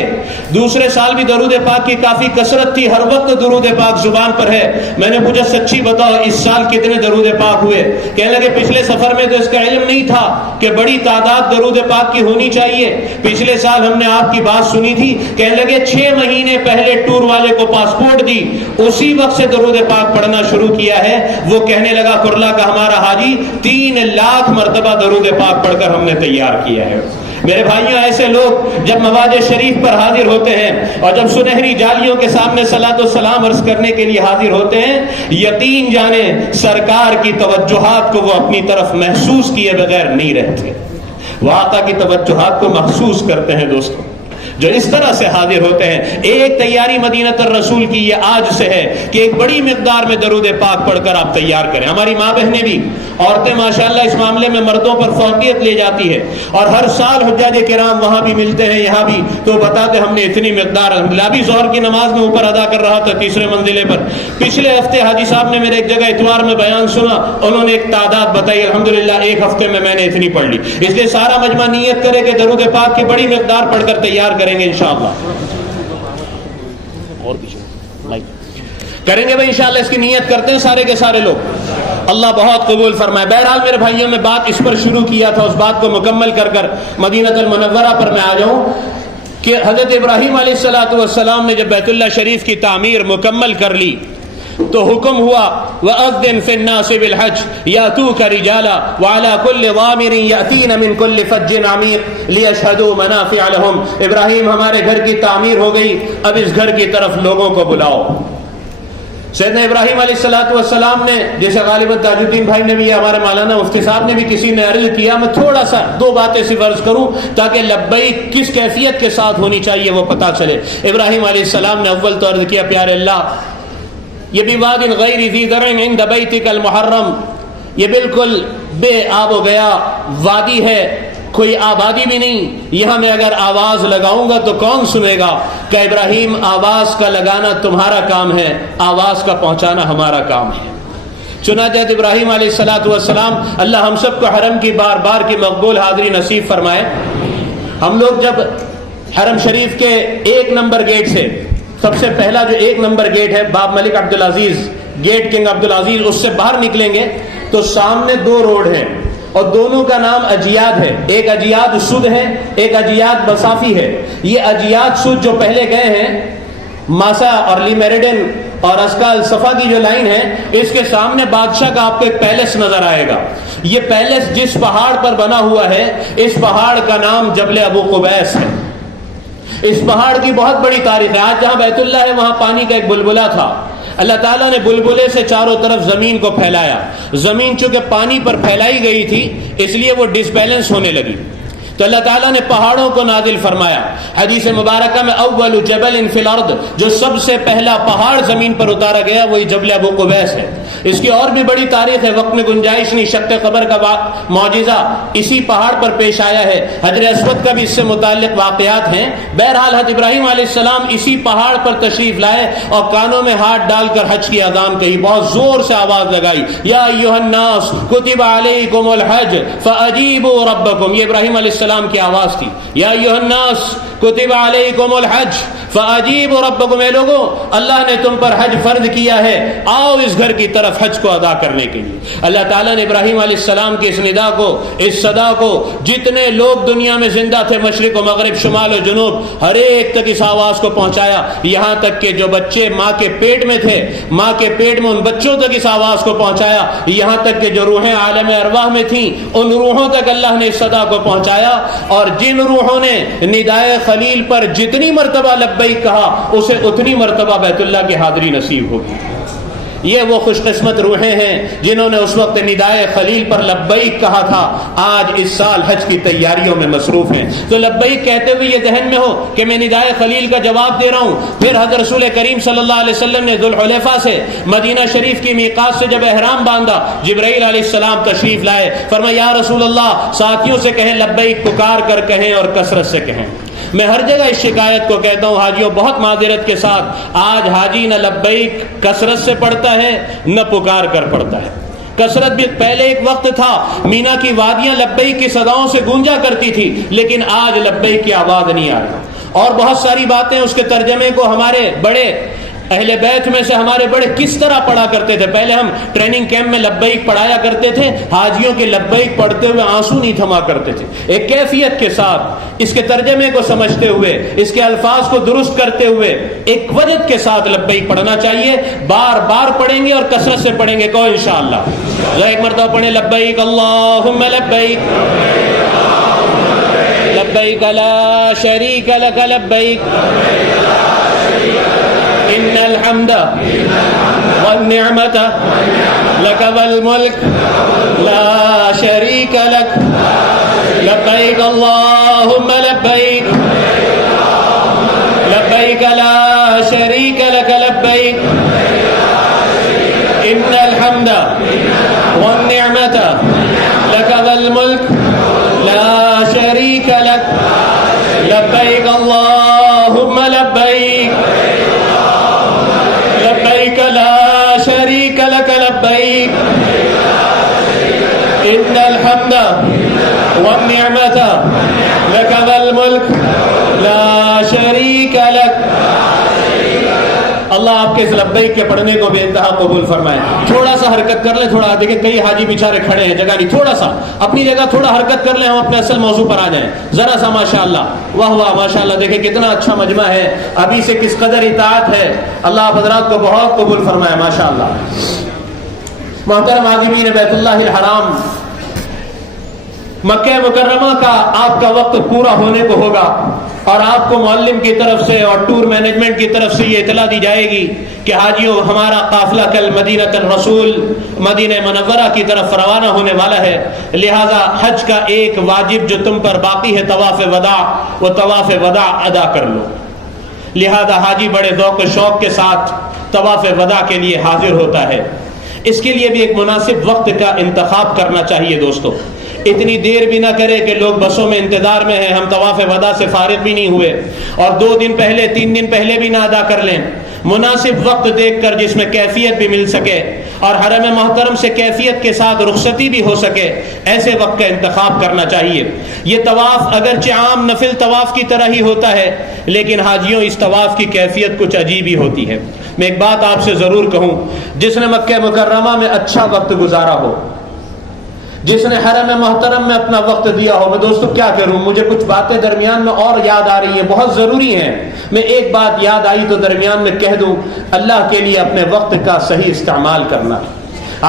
دوسرے سال بھی درود پاک کی کافی کثرت تھی، ہر وقت درود پاک زبان پر ہے۔ میں نے پوچھا سچی بتاؤ اس سال کتنے درود پاک ہوئے؟ کہنے لگے پچھلے سفر میں تو اس کا علم نہیں تھا کہ بڑی تعداد درود پاک کی ہونی چاہیے، پچھلے سال ہم نے آپ کی بات سنی تھی۔ کہنے لگے 6 مہینے پہلے ٹور والے کو پاسپورٹ دی، اسی وقت سے درود پاک پڑھنا شروع کیا ہے۔ وہ کہنے لگا کرلا کا ہمارا حاجی 3,00,000 مرتبہ درود پاک پڑھ کر ہم نے تیار کیا ہے۔ میرے بھائیوں، ایسے لوگ جب مواج شریف پر حاضر ہوتے ہیں اور جب سنہری جالیوں کے سامنے صلاۃ و سلام عرض کرنے کے لیے حاضر ہوتے ہیں، یقین جانیں سرکار کی توجہات کو وہ اپنی طرف محسوس کیے بغیر نہیں رہتے، وہ آقا کی توجہات کو محسوس کرتے ہیں دوستوں جو اس طرح سے حاضر ہوتے ہیں۔ ایک تیاری مدینہ الرسول کی یہ آج سے ہے کہ ایک بڑی مقدار میں درود پاک پڑھ کر آپ تیار کریں۔ ہماری ماں بہنیں بھی، عورتیں ماشاءاللہ اس معاملے میں مردوں پر فوقیت لے جاتی ہے، اور ہر سال حجاج کرام وہاں بھی ملتے ہیں، یہاں بھی، تو بتاتے ہم نے اتنی مقدار، لابی ظہر کی نماز میں اوپر ادا کر رہا تھا 3رے منزلے پر۔ پچھلے ہفتے حاجی صاحب نے میرے ایک جگہ اتوار میں بیان سنا، انہوں نے ایک تعداد بتائی، الحمدللہ ایک ہفتے میں میں نے اتنی پڑھ لی۔ اس لیے سارا مجمع نیت کرے کہ درود پاک کی بڑی مقدار پڑھ کر تیار کریں گے انشاءاللہ، اور پیچھے کریں گے بھائی انشاءاللہ، اس کی نیت کرتے ہیں سارے کے سارے لوگ، اللہ بہت قبول فرمائے۔ بہرحال میرے بھائیوں، میں بات اس پر شروع کیا تھا، اس بات کو مکمل کر کر مدینہ المنورہ پر میں آ جاؤں کہ حضرت ابراہیم علیہ السلام نے جب بیت اللہ شریف کی تعمیر مکمل کر لی تو حکم ہوا وَأَذِّن فِي النَّاسِ بِالْحَجِّ يَأْتُوكَ رِجَالًا وَعَلَى كُلِّ ضَامِرٍ يَأْتِينَ مِنْ كُلِّ فَجٍّ عَمِيقٍ لِيَشْهَدُوا مَنَافِعَ لَهُمْ۔ ابراہیم ہمارے گھر کی تعمیر ہو گئی، اب اس گھر کی طرف لوگوں کو بلاؤ۔ سیدنا ابراہیم علیہ السلام نے، جیسے غالباً تاج الدین بھائی نے بھی، ہمارے مولانا مفتی صاحب نے بھی، کسی نے عرض کیا، میں تھوڑا سا 2 باتیں صرف عرض کروں تاکہ لبیک کس کیفیت کے ساتھ ہونی چاہیے وہ پتہ چلے۔ ابراہیم علیہ السلام نے اول تو عرض کیا، پیارے اللہ، یہ بھی واد غیر ذی زرع عند بیتک المحرم، یہ بالکل بے آب و گیا وادی ہے، کوئی آبادی بھی نہیں، یہاں میں اگر آواز لگاؤں گا تو کون سنے گا؟ کہ ابراہیم، آواز کا لگانا تمہارا کام ہے، آواز کا پہنچانا ہمارا کام ہے۔ چنانچہ ابراہیم علیہ السلام، اللہ ہم سب کو حرم کی بار بار کی مقبول حاضری نصیب فرمائے۔ ہم لوگ جب حرم شریف کے 1 نمبر گیٹ سے، سب سے پہلا جو 1 نمبر گیٹ ہے باب ملک عبدالعزیز، گیٹ کنگ عبدالعزیز، اس سے باہر نکلیں گے تو سامنے 2 روڈ ہیں اور دونوں کا نام اجیاد ہے، ایک اجیاد سد ہے، ایک اجیاد بصافی ہے۔ یہ اجیاد سد جو پہلے گئے ہیں، ماسا اور لی میریڈن اور اسکا صفا کی جو لائن ہے، اس کے سامنے بادشاہ کا آپ کو ایک پیلس نظر آئے گا۔ یہ پیلس جس پہاڑ پر بنا ہوا ہے، اس پہاڑ کا نام جبل ابو قبیس ہے۔ اس پہاڑ کی بہت بڑی تاریخ ہے۔ آج جہاں بیت اللہ ہے وہاں پانی کا ایک بلبلہ تھا، اللہ تعالیٰ نے بلبلے سے چاروں طرف زمین کو پھیلایا، زمین چونکہ پانی پر پھیلائی گئی تھی اس لیے وہ ڈس بیلنس ہونے لگی، تو اللہ تعالیٰ نے پہاڑوں کو نازل فرمایا۔ حدیث مبارکہ میں اول جبل فی الارض، جو سب سے پہلا پہاڑ زمین پر اتارا گیا وہی جبل ابو قبیس ہے۔ اس کی اور بھی بڑی تاریخ ہے، وقت میں گنجائش نہیں، شق قبر کا معجزہ اسی پہاڑ پر پیش آیا ہے، حجر اسود کا بھی اس سے متعلق واقعات ہیں۔ بہرحال حضرت ابراہیم علیہ السلام اسی پہاڑ پر تشریف لائے اور کانوں میں ہاتھ ڈال کر حج کی اذان کہی، بہت زور سے آواز لگائی، یا ایھا الناس کتب علیکم الحج فاجیبوا ربکم۔ یہ ابراہیم علیہ السلام کی آواز تھی، یا ایھا الناس کتب علیکم الحج فاجیبوا ربکم، اے لوگوں، اللہ نے تم پر حج فرض کیا ہے، آؤ اس گھر کی طرف حج کو ادا کرنے کے لیے۔ اللہ تعالیٰ نے ابراہیم علیہ السلام کی اس ندا کو، اس صدا کو، جتنے لوگ دنیا میں زندہ تھے، مشرق و مغرب، شمال و جنوب، ہر ایک تک اس آواز کو پہنچایا، یہاں تک کہ جو بچے ماں کے پیٹ میں تھے، ماں کے پیٹ میں ان بچوں تک اس آواز کو پہنچایا، یہاں تک کہ جو روحیں عالم ارواح میں تھیں ان روحوں تک اللہ نے اس صدا کو پہنچایا، اور جن روحوں نے ندائے خلیل پر جتنی مرتبہ لبیک کہا اسے اتنی مرتبہ بیت اللہ کی حاضری نصیب ہوگی۔ یہ وہ خوش قسمت روحیں ہیں جنہوں نے اس وقت ندائے خلیل پر لبیک کہا تھا، آج اس سال حج کی تیاریوں میں مصروف ہیں۔ تو لبیک کہتے ہوئے یہ ذہن میں ہو کہ میں ندائے خلیل کا جواب دے رہا ہوں۔ پھر حضرت رسول کریم صلی اللہ علیہ وسلم نے ذوالحلیفہ سے مدینہ شریف کی میقات سے جب احرام باندھا، جبرائیل علیہ السلام تشریف لائے، فرمایا یا رسول اللہ، ساتھیوں سے کہیں لبیک پکار کر کہیں اور کثرت سے کہیں۔ میں ہر جگہ اس شکایت کو کہتا ہوں حاجیوں، بہت معذرت کے ساتھ، آج حاجی نہ لبیک کثرت سے پڑھتا ہے نہ پکار کر پڑھتا ہے۔ کثرت بھی پہلے ایک وقت تھا مینا کی وادیاں لبیک کی صداؤں سے گونجا کرتی تھی، لیکن آج لبیک کی آواز نہیں آ رہی۔ اور بہت ساری باتیں اس کے ترجمے کو ہمارے بڑے اہل بیت میں سے ہمارے بڑے کس طرح پڑھا کرتے تھے۔ پہلے ہم ٹریننگ کیمپ میں لبیک پڑھایا کرتے تھے، حاجیوں کے لبیک پڑھتے ہوئے آنسو نہیں تھما کرتے تھے۔ ایک کیفیت کے ساتھ اس کے ترجمے کو سمجھتے ہوئے، اس کے الفاظ کو درست کرتے ہوئے، ایک وجد کے ساتھ لبیک پڑھنا چاہیے۔ بار بار پڑھیں گے اور کثرت سے پڑھیں گے، کہو انشاءاللہ۔ ذرا ایک مرتبہ پڑھیں، لبیک اللہم لبیک لبیک لا شریک لک لبیک ان الحمد والنعمت لک والملک لا شریک لک لبیک اللہم لبیک لبیک لا شریک لک لبیک ان الحمد والنعمت لک والملک لا شریک لک لبیک اللہم لبیک لبیک لا شریک لک لبیک ان الحمد والنعمت لک والملک لا شریک لک۔ اللہ آپ کے اس لبیک کے پڑھنے کو بے انتہا قبول فرمائے۔ تھوڑا سا حرکت کر لیں، تھوڑا دیکھیں کئی حاجی بیچارے کھڑے ہیں، جگہ نہیں، تھوڑا سا اپنی جگہ تھوڑا حرکت کر لیں، ہم اپنے اصل موضوع پر آ جائیں ذرا سا۔ ماشاءاللہ، واہ واہ، ماشاءاللہ، دیکھیں کتنا اچھا مجمع ہے، ابھی سے کس قدر اطاعت ہے۔ اللہ آپ حضرات کو بہت قبول فرمائے ماشاءاللہ۔ محترم عازمین بیت اللہ الحرام، مکہ مکرمہ کا آپ کا وقت پورا ہونے کو ہوگا۔ اور آپ کو معلم کی طرف سے اور ٹور مینجمنٹ کی طرف سے یہ اطلاع دی جائے گی کہ حاجیوں ہمارا قافلہ کل مدینہ الرسول مدینہ منورہ کی طرف روانہ ہونے والا ہے، لہذا حج کا ایک واجب جو تم پر باقی ہے طواف وداع، وہ طواف وداع ادا کر لو۔ لہذا حاجی بڑے ذوق و شوق کے ساتھ طواف وداع کے لیے حاضر ہوتا ہے۔ اس کے لیے بھی ایک مناسب وقت کا انتخاب کرنا چاہیے دوستو، اتنی دیر بھی نہ کرے کہ لوگ بسوں میں انتظار میں ہیں، ہم طواف وداع سے فارغ بھی نہیں ہوئے اور 2 دن پہلے 3 دن پہلے بھی نہ ادا کر لیں۔ مناسب وقت دیکھ کر جس میں کیفیت بھی مل سکے اور حرم محترم سے کیفیت کے ساتھ رخصتی بھی ہو سکے، ایسے وقت کا انتخاب کرنا چاہیے۔ یہ طواف اگرچہ عام نفل طواف کی طرح ہی ہوتا ہے، لیکن حاجیوں اس طواف کی کیفیت کچھ عجیب ہی ہوتی ہے۔ میں ایک بات آپ سے ضرور کہوں، جس نے مکہ مکرمہ میں اچھا وقت گزارا ہو، جس نے حرم محترم میں اپنا وقت دیا ہو، میں دوستو کیا کروں، مجھے کچھ باتیں درمیان میں اور یاد آ رہی ہیں، بہت ضروری ہیں، میں ایک بات یاد آئی تو درمیان میں کہہ دوں، اللہ کے لیے اپنے وقت کا صحیح استعمال کرنا۔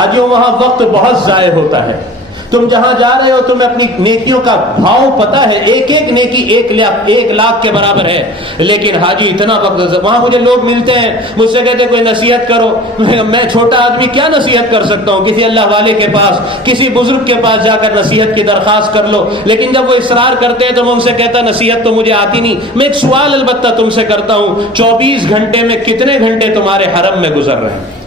آجیوں وہاں وقت بہت ضائع ہوتا ہے، تم جہاں جا رہے ہو تمہیں اپنی نیکیوں کا بھاؤ پتا ہے، ایک ایک نیکی 1 لاکھ کے برابر ہے، لیکن حاجی اتنا وقت، وہاں مجھے لوگ ملتے ہیں مجھ سے کہتے ہیں کوئی نصیحت کرو، میں چھوٹا آدمی کیا نصیحت کر سکتا ہوں، کسی اللہ والے کے پاس کسی بزرگ کے پاس جا کر نصیحت کی درخواست کر لو، لیکن جب وہ اصرار کرتے ہیں تو میں ان سے کہتا نصیحت تو مجھے آتی نہیں۔ میں ایک سوال البتہ تم سے کرتا ہوں، 24 گھنٹے میں کتنے گھنٹے تمہارے حرم میں گزر رہے ہیں؟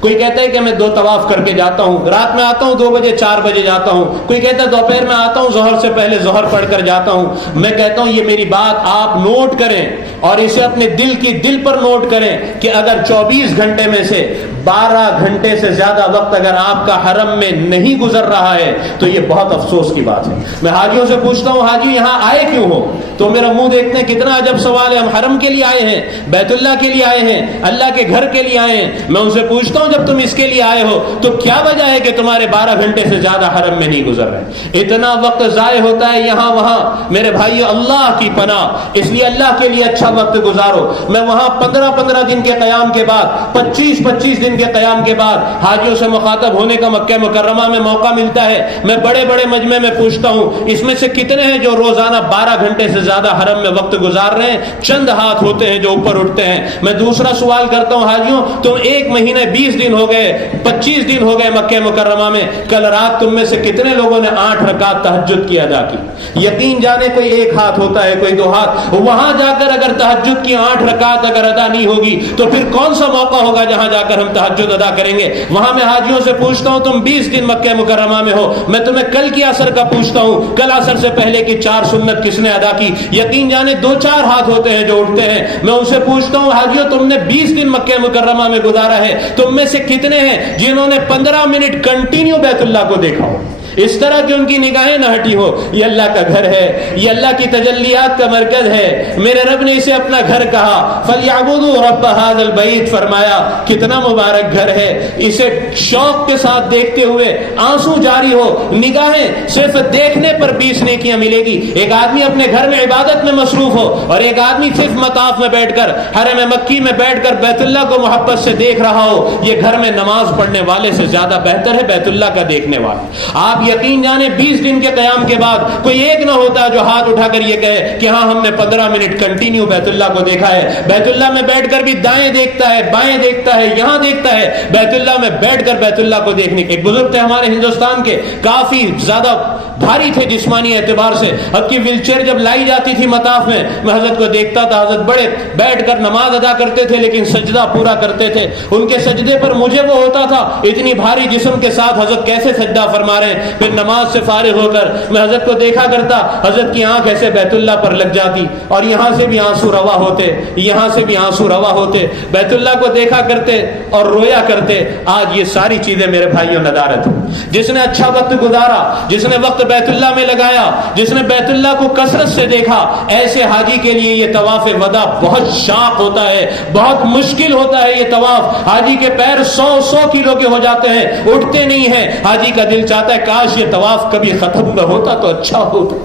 کوئی کہتا ہے کہ میں 2 طواف کر کے جاتا ہوں، رات میں آتا ہوں 2 بجے 4 بجے جاتا ہوں، کوئی کہتا ہے دوپہر میں آتا ہوں ظہر سے پہلے ظہر پڑھ کر جاتا ہوں۔ میں کہتا ہوں یہ میری بات آپ نوٹ کریں اور اسے اپنے دل پر نوٹ کریں کہ اگر 24 گھنٹے میں سے 12 گھنٹے سے زیادہ وقت اگر آپ کا حرم میں نہیں گزر رہا ہے تو یہ بہت افسوس کی بات ہے۔ میں حاجیوں سے پوچھتا ہوں حاجی یہاں آئے کیوں ہو؟ تو میرا منہ دیکھتے ہیں کتنا عجب سوال ہے، ہم حرم کے لیے آئے ہیں، بیت اللہ کے لیے آئے ہیں، اللہ کے گھر کے لیے آئے ہیں۔ میں ان سے پوچھتا ہوں جب تم اس کے لیے آئے ہو تو کیا وجہ ہے کہ تمہارے 12 گھنٹے سے زیادہ حرم میں نہیں گزر رہے؟ اتنا وقت ضائع ہوتا ہے یہاں وہاں۔ میرے بھائی اللہ کی پناہ، اس لیے اللہ کے لیے اچھا وقت گزارو۔ میں وہاں 15 دن کے قیام کے بعد 25 دن کے قیام کے بعد حاجیوں سے مخاطب ہونے کا مکہ مکرمہ میں موقع ملتا ہے۔ میں بڑے بڑے مجمع میں پوچھتا ہوں اس میں سے کتنے ہیں جو روزانہ 12 گھنٹے سے زیادہ حرم میں وقت گزار رہے ہیں؟ چند ہاتھ ہوتے ہیں جو اوپر اٹھتے ہیں۔ میں دوسرا سوال کرتا ہوں حاجیوں تم 1 مہینے 20 دن ہو گئے 25 دن ہو گئے مکہ مکرمہ میں، کل رات تم میں سے کتنے لوگوں نے 8 رکعت تہجد کی ادا کی؟ یقین جانے کوئی 1 ہاتھ ہوتا ہے، کوئی 2 ہاتھ۔ وہاں جا کر اگر تہجد کی 8 رکعت اگر ادا نہیں ہوگی تو پھر کون سا موقع ہوگا جہاں جا کر ہم تہجد ادا کریں گے؟ وہاں میں حاجیوں سے پوچھتا ہوں تم 20 دن مکہ مکرمہ میں ہو، میں تمہیں کل کی عصر کا پوچھتا ہوں کل عصر سے پہلے کی 4 سنت کس نے ادا کی؟ یقین جانے 2-4 ہاتھ ہوتے ہیں جو اٹھتے ہیں۔ میں ان سے پوچھتا ہوں حاجیوں تم نے 20 دن مکہ مکرمہ میں گزارا ہے، تم میں سے کتنے ہیں جنہوں نے 15 منٹ کنٹینیو بیت اللہ کو دیکھا ہو، اس طرح کہ ان کی نگاہیں نہ ہٹی ہو؟ یہ اللہ کا گھر ہے، یہ اللہ کی تجلیات کا مرکز ہے، میرے رب نے اسے اپنا گھر کہا۔ فَلْيَعْبُدُوا رَبَّ هَذَا الْبَيْتِ، فرمایا کتنا مبارک گھر ہے، اسے شوق کے ساتھ دیکھتے ہوئے آنسو جاری ہو، نگاہیں صرف دیکھنے پر 20 نیکیاں ملے گی۔ ایک آدمی اپنے گھر میں عبادت میں مصروف ہو اور ایک آدمی صرف مطاف میں بیٹھ کر حرم مکی میں بیٹھ کر بیت اللہ کو محبت سے دیکھ رہا ہو، یہ گھر میں نماز پڑھنے والے سے زیادہ بہتر ہے بیت اللہ کا دیکھنے والا۔ آپ یقین جانے 20 دن کے قیام کے بعد کوئی ایک نہ ہوتا جو ہاتھ اٹھا کر یہ کہے کہ ہاں ہم نے 15 منٹ کنٹینیو بیت اللہ کو دیکھا ہے۔ بیت اللہ میں بیٹھ کر بھی دائیں دیکھتا ہے، بائیں دیکھتا ہے، یہاں دیکھتا ہے۔ بیت اللہ میں بیٹھ کر بیت اللہ کو دیکھنے کے ایک بزرگ تھے ہمارے ہندوستان کے، کافی زیادہ بھاری تھے جسمانی اعتبار سے، اب کی ویل چیئر جب لائی جاتی تھی مطاف میں، میں حضرت کو دیکھتا تھا، حضرت بڑے بیٹھ کر نماز ادا کرتے تھے لیکن سجدہ پورا کرتے تھے۔ ان کے سجدے پر مجھے وہ ہوتا تھا اتنی بھاری جسم کے ساتھ حضرت کیسے سجدہ فرما رہے ہیں۔ پھر نماز سے فارغ ہو کر میں حضرت کو دیکھا کرتا، حضرت کی آنکھ ایسے بیت اللہ پر لگ جاتی اور یہاں سے بھی آنسو روا ہوتے، یہاں سے بھی آنسو روا ہوتے، بیت اللہ کو دیکھا کرتے اور رویا کرتے۔ آج یہ ساری چیزیں میرے بھائیوں ندارت ہے۔ جس نے اچھا وقت گزارا، جس نے وقت بیت اللہ میں لگایا، جس نے بیت اللہ کو کثرت سے دیکھا، ایسے حاجی کے لیے یہ طواف وداع بہت شاق ہوتا ہے، بہت مشکل ہوتا ہے۔ یہ طواف حاجی کے پیر 100 کلو کے ہو جاتے ہیں، اٹھتے نہیں ہیں۔ حاجی کا دل چاہتا ہے کاش یہ طواف کبھی ختم نہ ہوتا تو اچھا ہوتا۔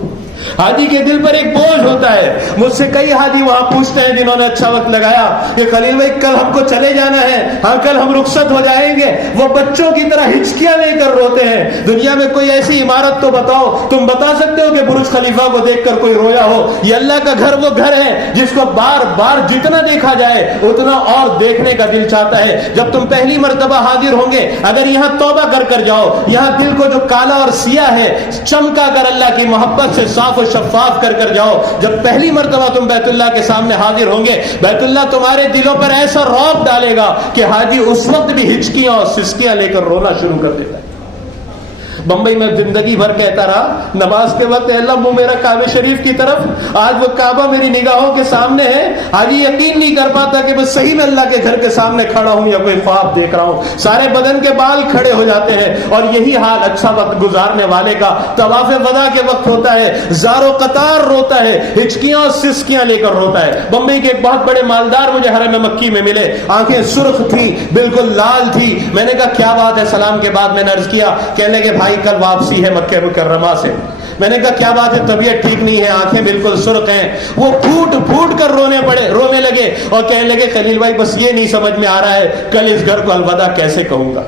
حاجی کے دل پر ایک بوجھ ہوتا ہے. مجھ سے کئی حاجی وہاں پوچھتے ہیں جنہوں نے اچھا وقت لگایا کہ خلیل بھائی کل ہم کو چلے جانا ہے, ہاں کل ہم رخصت ہو جائیں گے. وہ بچوں کی طرح ہچکیاں لے کر روتے ہیں. دنیا میں کوئی ایسی عمارت تو بتاؤ, تم بتا سکتے ہو کہ برج خلیفہ کو دیکھ کر کوئی رویا ہو؟ یہ اللہ کا گھر وہ گھر ہے جس کو بار بار جتنا دیکھا جائے اتنا اور دیکھنے کا دل چاہتا ہے. جب تم پہلی مرتبہ حاضر ہوں گے, اگر یہاں توبہ کر جاؤ, یہاں دل کو جو کالا اور سیاہ ہے چمکا کر اللہ کی محبت سے صاف و شفاف کر جاؤ. جب پہلی مرتبہ تم بیت اللہ کے سامنے حاضر ہوں گے, بیت اللہ تمہارے دلوں پر ایسا رعب ڈالے گا کہ حاجی اس وقت بھی ہچکیاں اور سسکیاں لے کر رونا شروع کر دیتا ہے. بمبئی میں زندگی بھر کہتا رہا نماز کے وقت, اللہ منہ میرا کعبہ شریف کی طرف, آج وہ کعبہ میری نگاہوں کے سامنے ہے. آج یقین نہیں کر پاتا کہ میں صحیح میں اللہ کے گھر کے سامنے کھڑا ہوں یا کوئی خواب دیکھ رہا ہوں. سارے بدن کے بال کھڑے ہو جاتے ہیں. اور یہی حال اچھا وقت گزارنے والے کا طواف وداع کے وقت ہوتا ہے. زارو قطار روتا ہے, ہچکیاں اور سسکیاں لے کر روتا ہے. بمبئی کے ایک بہت بڑے مالدار مجھے حرم مکی میں ملے, آنکھیں سرخ تھی, بالکل لال تھی. میں نے کہا کیا بات ہے؟ سلام کے بعد میں نے عرض کیا, کہنے لگے بھائی کل واپسی ہے مکہ مکرمہ سے. میں نے کہا کیا بات ہے؟ طبیعت ٹھیک نہیں ہے, آنکھیں بالکل سرخ ہیں. وہ پھوٹ پھوٹ کر رونے لگے اور کہنے لگے خلیل بھائی بس یہ نہیں سمجھ میں آ رہا ہے کل اس گھر کو الوداع کیسے کہوں گا,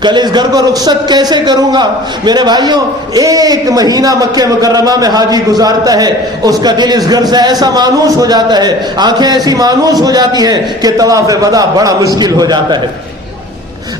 کل اس گھر کو رخصت کیسے کروں گا. میرے بھائیوں, ایک مہینہ مکہ مکرمہ میں حاجی گزارتا ہے, اس کا دل اس گھر سے ایسا مانوس ہو جاتا ہے, آنکھیں ایسی مانوس ہو جاتی ہیں کہ طواف وداع بڑا مشکل ہو جاتا ہے.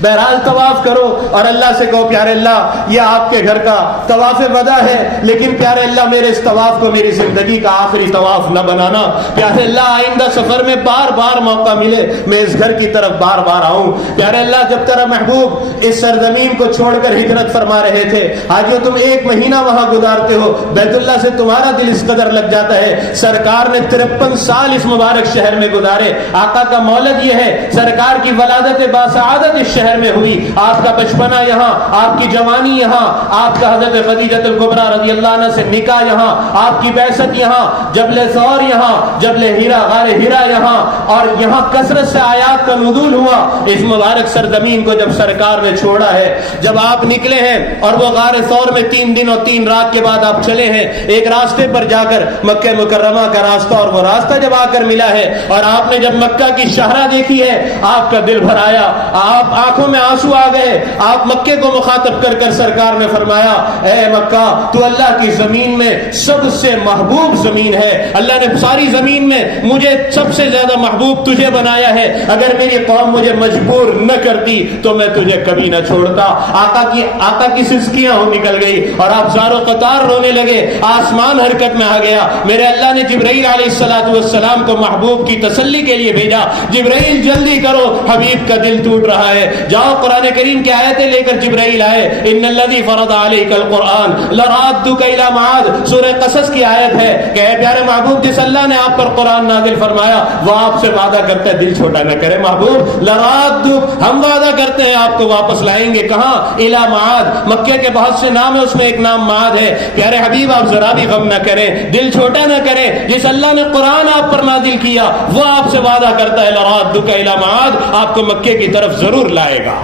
بہرحال طواف کرو اور اللہ سے کہو پیارے اللہ یہ آپ کے گھر کا طواف وداع ہے, لیکن پیارے اللہ میرے اس طواف کو میری زندگی کا آخری طواف نہ بنانا. پیارے اللہ آئندہ سفر میں بار بار موقع ملے میں اس گھر کی طرف بار بار آؤں. پیارے اللہ جب تیرا محبوب اس سرزمین کو چھوڑ کر ہجرت فرما رہے تھے, آج جو تم ایک مہینہ وہاں گزارتے ہو, بیت اللہ سے تمہارا دل اس قدر لگ جاتا ہے. سرکار نے 53 سال اس مبارک شہر میں گزارے. آقا کا مولد یہ ہے, سرکار کی ولادت باسعادت اس شہر میں ہوئی, آپ کا بچپنا یہاں, آپ کی جوانی یہاں, آپ کا حضرت خدیجہ الکبریٰ رضی اللہ عنہ سے نکاح یہاں, آپ کی بعثت یہاں, جبل ثور یہاں, جبل ہیرا غار ہیرا یہاں, اور یہاں کثرت سے آیات کا نزول ہوا. اس مبارک سرزمین کو جب سرکار نے چھوڑا ہے, جب آپ نکلے ہیں اور وہ غار ثور میں 3 دن اور 3 رات کے بعد آپ چلے ہیں, ایک راستے پر جا کر مکہ مکرمہ کا راستہ, اور وہ راستہ جب آ کر ملا ہے اور آپ نے جب مکہ کی شہرہ دیکھی ہے, آپ کا دل بھر آیا, آپ آنکھوں میں آنسو آ گئے. آپ مکے کو مخاطب کر کر سرکار نے فرمایا اے مکہ تو اللہ کی زمین میں سب سے محبوب زمین ہے, اللہ نے ساری زمین میں مجھے سب سے زیادہ محبوب تجھے بنایا ہے. اگر میری قوم مجھے مجبور نہ کرتی تو میں تجھے کبھی نہ چھوڑتا. آقا کی سسکیاں ہو نکل گئی اور آپ زارو قطار رونے لگے. آسمان حرکت میں آ گیا. میرے اللہ نے جبرائیل علیہ السلام کو محبوب کی تسلی کے لیے بھیجا, جبرائیل جلدی کرو حبیب کا دل ٹوٹ رہا ہے. جاؤ قرآن کریم کی آیتیں لے کر جبرائیل آئے. ان الذی فرض علیک القرآن لرادک الی معاد, سورہ قصص کی آیت ہے کہ اے پیارے محبوب جس اللہ نے آپ پر قرآن نازل فرمایا وہ آپ سے وعدہ کرتا ہے دل چھوٹا نہ کرے. محبوب لرادک, ہم وعدہ کرتے ہیں آپ کو واپس لائیں گے. کہاں؟ الی معاد. مکے کے بہت سے نام ہے, اس میں ایک نام معاد ہے. پیارے حبیب آپ ذرا بھی غم نہ کریں, دل چھوٹا نہ کریں. جس اللہ نے قرآن آپ پر نازل کیا وہ آپ سے وعدہ کرتا ہے لرادک الی معاد, آپ کو مکے کی طرف ضرور لائے گا.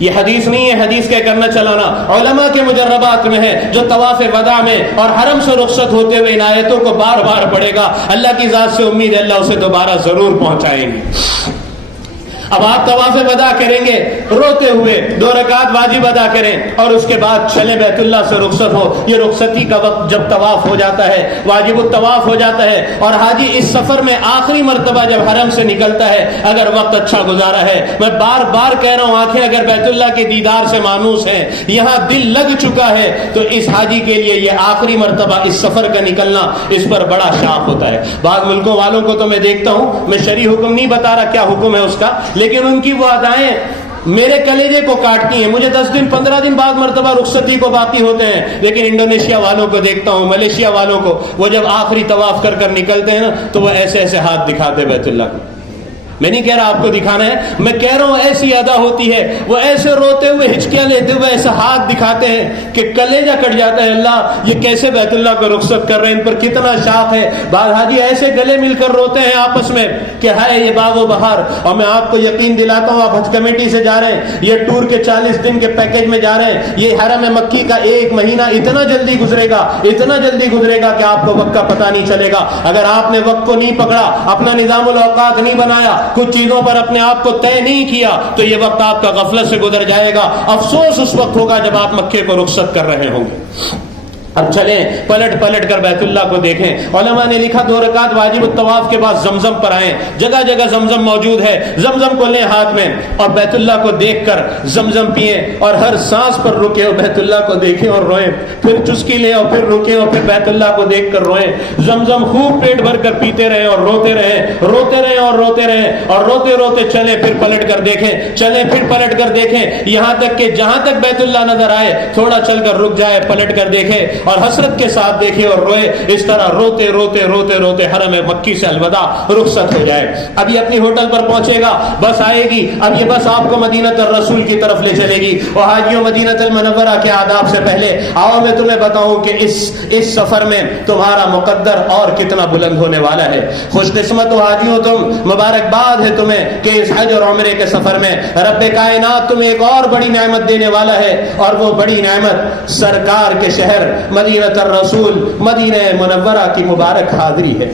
یہ حدیث نہیں ہے حدیث کہہ کرنا چلانا, علماء کے مجربات میں ہے. جو طواف وداع میں اور حرم سے رخصت ہوتے ہوئے ان آیتوں کو بار بار پڑھے گا, اللہ کی ذات سے امید ہے اللہ اسے دوبارہ ضرور پہنچائیں گے. اب آپ طواف وداع کریں گے روتے ہوئے, 2 رکعت واجب ادا کریں اور اس کے بعد چلیں بیت اللہ سے رخصت ہو. یہ رخصتی کا وقت جب طواف ہو جاتا ہے, واجب الطواف ہو جاتا ہے, اور حاجی اس سفر میں آخری مرتبہ جب حرم سے نکلتا ہے, اگر وقت اچھا گزارا ہے, میں بار بار کہہ رہا ہوں آنکھیں اگر بیت اللہ کے دیدار سے مانوس ہیں, یہاں دل لگ چکا ہے, تو اس حاجی کے لیے یہ آخری مرتبہ اس سفر کا نکلنا اس پر بڑا شاق ہوتا ہے. بعض ملکوں والوں کو تو میں دیکھتا ہوں, میں شرعی حکم نہیں بتا رہا کیا حکم ہے اس کا, لیکن ان کی وہ ادائیں میرے کلیجے کو کاٹتی ہیں. مجھے 10 دن 15 دن بعد مرتبہ رخصتی کو باقی ہوتے ہیں, لیکن انڈونیشیا والوں کو دیکھتا ہوں, ملیشیا والوں کو, وہ جب آخری طواف کر کر نکلتے ہیں نا تو وہ ایسے ایسے ہاتھ دکھاتے بیت اللہ کو. میں نہیں کہہ رہا آپ کو دکھانا ہے، میں کہہ رہا ہوں ایسی ادا ہوتی ہے، وہ ایسے روتے ہوئے ہچکیاں لیتے ہوئے ایسا ہاتھ دکھاتے ہیں کہ کلیجہ کٹ جاتا ہے، اللہ یہ کیسے بیت اللہ کو رخصت کر رہے ہیں، ان پر کتنا شوق ہے۔ بعض حاجی ایسے گلے مل کر روتے ہیں آپس میں کہ ہائے یہ باغ و بہار۔ اور میں آپ کو یقین دلاتا ہوں، آپ حج کمیٹی سے جا رہے ہیں، یہ ٹور کے 40 دن کے پیکج میں جا رہے ہیں، یہ حرم مکی کا 1 مہینہ اتنا جلدی گزرے گا، اتنا جلدی گزرے گا کہ آپ کو وقت کا پتہ نہیں چلے گا۔ اگر آپ نے وقت کو نہیں پکڑا، اپنا نظام الاوقات نہیں بنایا، کچھ چیزوں پر اپنے آپ کو طے نہیں کیا، تو یہ وقت آپ کا غفلت سے گزر جائے گا۔ افسوس اس وقت ہوگا جب آپ مکے کو رخصت کر رہے ہوں گے۔ اب چلیں پلٹ کر بیت اللہ کو دیکھیں۔ علماء نے لکھا 2 رکعت واجب الطواف کے بعد زمزم پر آئیں، جگہ جگہ زمزم موجود ہے، زمزم کو لیں ہاتھ میں اور بیت اللہ کو دیکھ کر زمزم پئیں، اور ہر سانس پر رکے اور بیت اللہ کو دیکھیں اور روئیں، پھر چسکی لیں اور پھر رکیں اور پھر بیت اللہ کو دیکھ کر روئیں۔ زمزم خوب پیٹ بھر کر پیتے رہیں اور روتے رہیں، روتے رہیں اور روتے رہیں، اور روتے روتے چلیں پھر پلٹ کر دیکھیں، چلیں پھر پلٹ کر دیکھیں، یہاں تک کہ جہاں تک بیت اللہ نظر آئے تھوڑا چل کر رک جائے، پلٹ کر دیکھیں اور حسرت کے ساتھ دیکھے اور روئے۔ اس طرح روتے روتے روتے روتے حرم مکی سے الوداع، رخصت ہو جائے۔ اب یہ اپنی ہوٹل پر پہنچے گا، بس آئے گی، اب یہ بس آپ کو مدینہ الرسول کی طرف لے چلے گی۔ اور حاجیوں مدینہ المنورہ کے آداب سے پہلے آؤ میں تمہیں بتاؤں کہ اس سفر میں تمہارا مقدر اور کتنا بلند ہونے والا ہے۔ خوش قسمت ہو حاجیوں تم، مبارکباد ہے تمہیں کہ اس حج اور عمرے کے سفر میں رب کائنات تمہیں ایک اور بڑی نعمت دینے والا ہے، اور وہ بڑی نعمت سرکار کے شہر مدینہ الرسول مدینہ منورہ کی مبارک حاضری ہے۔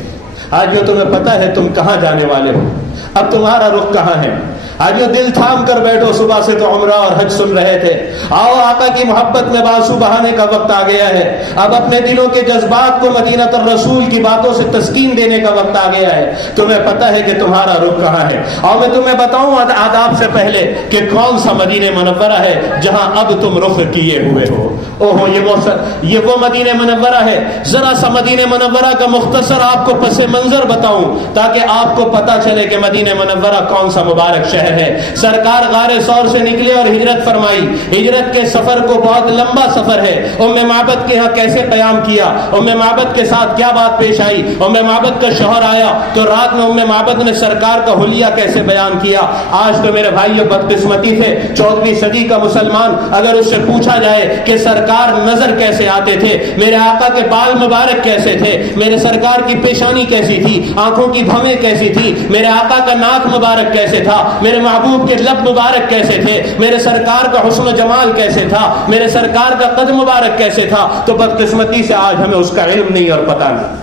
آج جو تمہیں پتہ ہے تم کہاں جانے والے ہو، اب تمہارا رخ کہاں ہے۔ آج جو دل تھام کر بیٹھو، صبح سے تو عمرہ اور حج سن رہے تھے، آؤ آقا کی محبت میں بازو بہانے کا وقت آ گیا ہے۔ اب اپنے دلوں کے جذبات کو مدینہ الرسول کی باتوں سے تسکین دینے کا وقت آ گیا ہے۔ تمہیں پتہ ہے کہ تمہارا رخ کہاں ہے، اور میں تمہیں بتاؤں آداب سے پہلے کہ کون سا مدینہ منورہ ہے جہاں اب تم رخ کیے ہوئے ہو۔ اوہو یہ وہ مدینہ منورہ ہے۔ ذرا سا مدینہ منورہ کا مختصر آپ کو پس منظر بتاؤں تاکہ آپ کو پتہ چلے کہ مدینہ منورہ کون سا مبارک شہر ہے۔ سرکار غار ثور سے نکلے اور ہجرت فرمائی۔ ہجرت کے سفر کو بہت لمبا سفر ہے۔ ام معبد کے ہاں کیسے قیام کیا، ام معبد کے ساتھ کیا بات پیش آئی، ام معبد کا شوہر آیا تو رات میں ام معبد نے سرکار کا حلیہ کیسے بیان کیا۔ آج تو میرے بھائیو بدقسمتی سے 14ویں صدی کا مسلمان اگر اس سے پوچھا جائے کہ سرکار نظر کیسے آتے تھے، میرے آقا کے بال مبارک کیسے تھے، میرے سرکار کی پیشانی کیسی تھی، آنکھوں کی بھویں کیسی تھی، میرے آقا کا ناک مبارک کیسے تھا، میرے محبوب کے لب مبارک کیسے تھے، میرے سرکار کا حسن و جمال کیسے تھا، میرے سرکار کا قد مبارک کیسے تھا، تو بدقسمتی سے آج ہمیں اس کا علم نہیں اور پتہ نہیں۔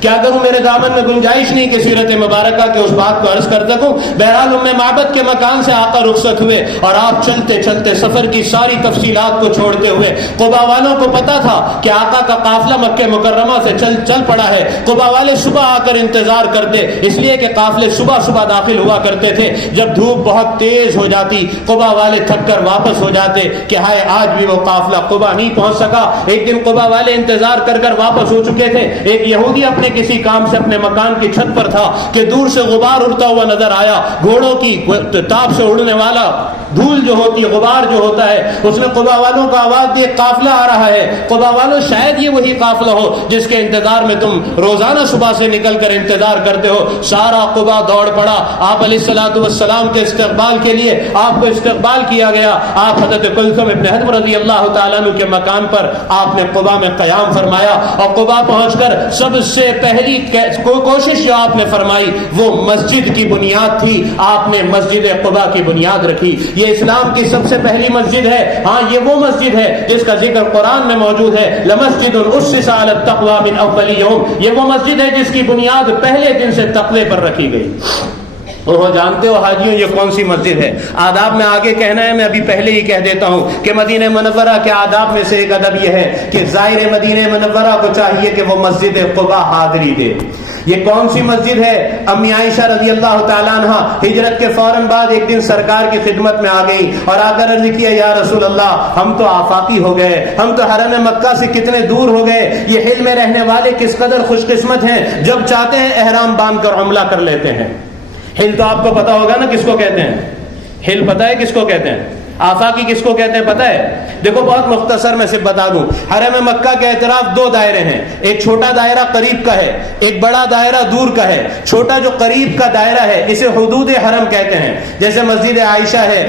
کیا کروں، میرے دامن میں گنجائش نہیں کہ سیرت مبارکہ کے اس بات کو عرض کر سکوں۔ بہرحال ام معبد کے مکان سے آقا رخصت ہوئے اور آپ چلتے چلتے سفر کی ساری تفصیلات کو چھوڑتے ہوئے، قبا والوں کو پتا تھا کہ آقا کا قافلہ مکہ مکرمہ سے چل پڑا ہے۔ قبا والے صبح آ کر انتظار کرتے، اس لیے کہ قافلے صبح صبح داخل ہوا کرتے تھے۔ جب دھوپ بہت تیز ہو جاتی قبا والے تھک کر واپس ہو جاتے کہ ہائے آج بھی وہ قافلہ قبا نہیں پہنچ سکا۔ ایک دن قبا والے انتظار کر کر واپس ہو چکے تھے۔ ایک یہودی اپنے کسی کام سے اپنے مکان کی چھت پر تھا کہ دور سے غبار اڑتا ہوا نظر آیا، گھوڑوں کی تاب سے اڑنے والا دھول جو ہوتی ہے، غبار جو ہوتا ہے، اس نے قبا والوں کو آواز دی قافلہ آ رہا ہے۔ قبا والوں شاید یہ وہی قافلہ ہو جس کے انتظار میں تم روزانہ صبح سے نکل کر انتظار کرتے ہو۔ سارا قبا دوڑ پڑا آپ علیہ الصلوۃ والسلام کے استقبال کے لیے، آپ کو استقبال کیا گیا۔ آپ حضرت کلثوم ابن حضم رضی اللہ تعالیٰ عنہ کے مکان پر آپ نے قبا میں قیام فرمایا، اور قبا پہنچ کر سب سے پہلی کوشش جو آپ نے فرمائی وہ مسجد کی بنیاد تھی۔ آپ نے مسجد قبا کی بنیاد رکھی۔ یہ اسلام کی سب سے پہلی مسجد ہے۔ ہاں یہ وہ مسجد ہے جس کا ذکر قرآن میں موجود ہے، لمسجد اسس علی التقوی من اول یوم۔ یہ وہ مسجد ہے جس کی بنیاد پہلے دن سے تقوی پر رکھی گئی۔ وہ جانتے ہو حاجیوں یہ کون سی مسجد ہے؟ آداب میں آگے کہنا ہے، میں ابھی پہلے ہی کہہ دیتا ہوں کہ مدینہ منورہ کے آداب میں سے ایک ادب یہ ہے کہ زائر مدینہ منورہ کو چاہیے کہ وہ مسجد قبا حاضری دے۔ یہ کون سی مسجد ہے؟ امی عائشہ رضی اللہ تعالیٰ عنہ ہجرت کے فوراً بعد ایک دن سرکار کی خدمت میں آ گئی اور آ کر عرض کیا یا رسول اللہ ہم تو آفاقی ہو گئے، ہم تو حرم مکہ سے کتنے دور ہو گئے، یہ ہل میں رہنے والے کس قدر خوش قسمت ہیں، جب چاہتے ہیں احرام باندھ کر عمرہ کر لیتے ہیں۔ ہل تو آپ کو پتا ہوگا نا کس کو کہتے ہیں؟ ہل پتا ہے کس کو کہتے ہیں؟ آفاقی کس کو کہتے ہیں پتہ ہے؟ دیکھو بہت مختصر میں صرف بتا دوں. حرم مکہ کے اطراف دو دائرے ہیں. ایک چھوٹا دائرہ قریب کا ہے, ایک بڑا دائرہ دور کا ہے. چھوٹا جو قریب کا دائرہ ہے اسے حدود حرم کہتے ہیں. جیسے مسجد عائشہ ہے,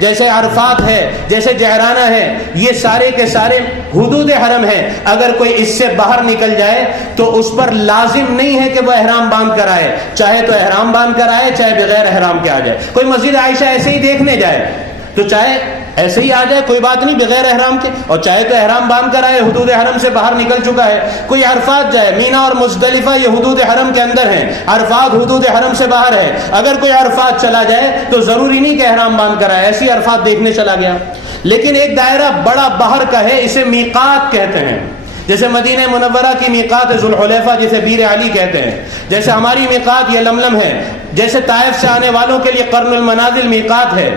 جیسے عرفات ہے, جیسے جعرانہ ہے, یہ سارے کے سارے حدود حرم ہیں. اگر کوئی اس سے باہر نکل جائے تو اس پر لازم نہیں ہے کہ وہ احرام باندھ کر آئے, چاہے تو احرام باندھ کر آئے, چاہے بغیر احرام کے آ جائے. کوئی مسجد عائشہ ایسے ہی دیکھنے جائے تو چاہے ایسے ہی آ جائے, کوئی بات نہیں بغیر احرام کے, اور چاہے تو احرام باندھ کر آئے, حدود حرم سے باہر نکل چکا ہے. کوئی عرفات جائے, مینا اور مزدلفہ یہ حدود حرم کے اندر ہیں, عرفات حدود حرم سے باہر ہے. اگر کوئی عرفات چلا جائے تو ضروری نہیں کہ احرام باندھ کر آئے, ایسی عرفات دیکھنے چلا گیا. لیکن ایک دائرہ بڑا باہر کا ہے, اسے میقات کہتے ہیں. جیسے مدینہ منورہ کی میقات ذوالحلیفہ جسے بیر علی کہتے ہیں, جیسے ہماری میقات یہ لملم ہے, جیسے طائف سے آنے والوں کے لیے قرن المنازل میقات ہے.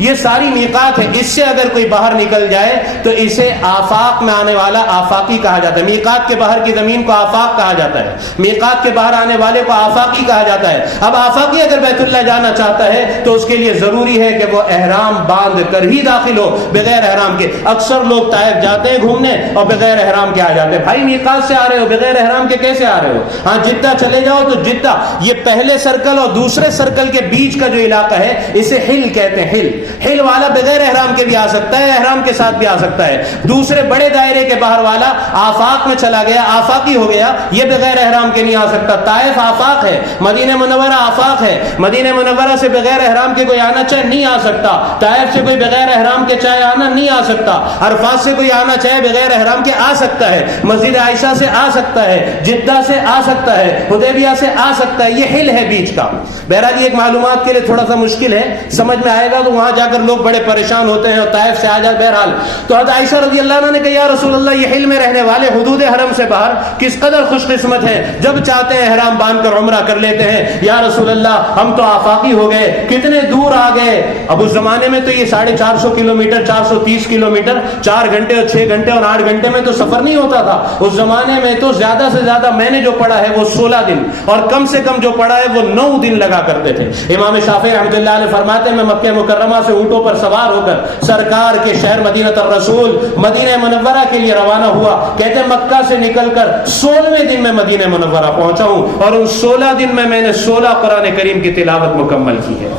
یہ ساری میقات ہے. اس سے اگر کوئی باہر نکل جائے تو اسے آفاق میں آنے والا آفاقی کہا جاتا ہے. میقات کے باہر کی زمین کو آفاق کہا جاتا ہے, میقات کے باہر آنے والے کو آفاقی کہا جاتا ہے. اب آفاقی اگر بیت اللہ جانا چاہتا ہے تو اس کے لیے ضروری ہے کہ وہ احرام باندھ کر ہی داخل ہو, بغیر احرام کے. اکثر لوگ طائف جاتے ہیں گھومنے اور بغیر احرام کے آ جاتے ہیں. بھائی میقات سے آ رہے ہو, بغیر احرام کے کیسے آ رہے ہو؟ ہاں جدہ چلے جاؤ تو جدہ, یہ پہلے سرکل اور دوسرے سرکل کے بیچ کا جو علاقہ ہے اسے ہل کہتے ہیں. ہل والا بغیر احرام کے بھی آ سکتا ہے, احرام کے ساتھ بھی آ سکتا ہے. دوسرے بڑے دائرے کے باہر والا آفاق میں چلا گیا, آفاقی ہو گیا, یہ بغیر احرام کے نہیں آ سکتا. طائف آفاق ہے, مدینہ منورہ آفاق ہے. مدینہ منورہ سے بغیر احرام کے کوئی آنا چاہے نہیں آ سکتا. طائف سے کوئی بغیر احرام کے چاہے آنا نہیں آ سکتا. عرفات سے کوئی آنا چاہے بغیر احرام کے آ سکتا ہے. مسجد عائشہ سے آ سکتا ہے, جدہ سے آ سکتا ہے, حدیبیہ سے آ سکتا ہے. یہ ہل ہے بیچ کا. بہرحال یہ ایک معلومات کے لیے تھوڑا سا مشکل ہے, سمجھ میں آئے گا تو وہاں جا کر لوگ بڑے پریشان ہوتے ہیں اور طائف سے آ جائے. بہرحال تو حضرت عائشہ رضی اللہ عنہ نے کہا یا رسول اللہ یہ حل میں رہنے والے حدود حرم سے باہر کس قدر خوش قسمت ہیں, جب چاہتے ہیں احرام باندھ کر عمرہ کر لیتے ہیں. یا رسول اللہ ہم تو آفاقی ہو گئے, کتنے دور آ گئے. اب اس زمانے میں تو یہ 450 کلومیٹر 430 کلومیٹر 4 گھنٹے اور 6 گھنٹے اور 8 گھنٹے میں تو سفر نہیں ہوتا تھا. اس زمانے میں تو زیادہ سے زیادہ میں نے جو پڑھا ہے وہ 16 دن اور کم سے کم جو پڑھا ہے وہ 9 دن لگا کرتے تھے. امام شافعی رحمۃ اللہ علیہ فرماتے ہیں میں مکہ مکرمہ سے اونٹوں پر سوار ہو کر سرکار کے شہر مدینہ الرسول مدینہ منورہ کے لیے روانہ ہوا. کہتے ہیں مکہ سے نکل کر 16ویں دن میں مدینہ منورہ پہنچا ہوں اور ان 16 دن میں نے 16 قرآن کریم کی تلاوت مکمل کی ہے.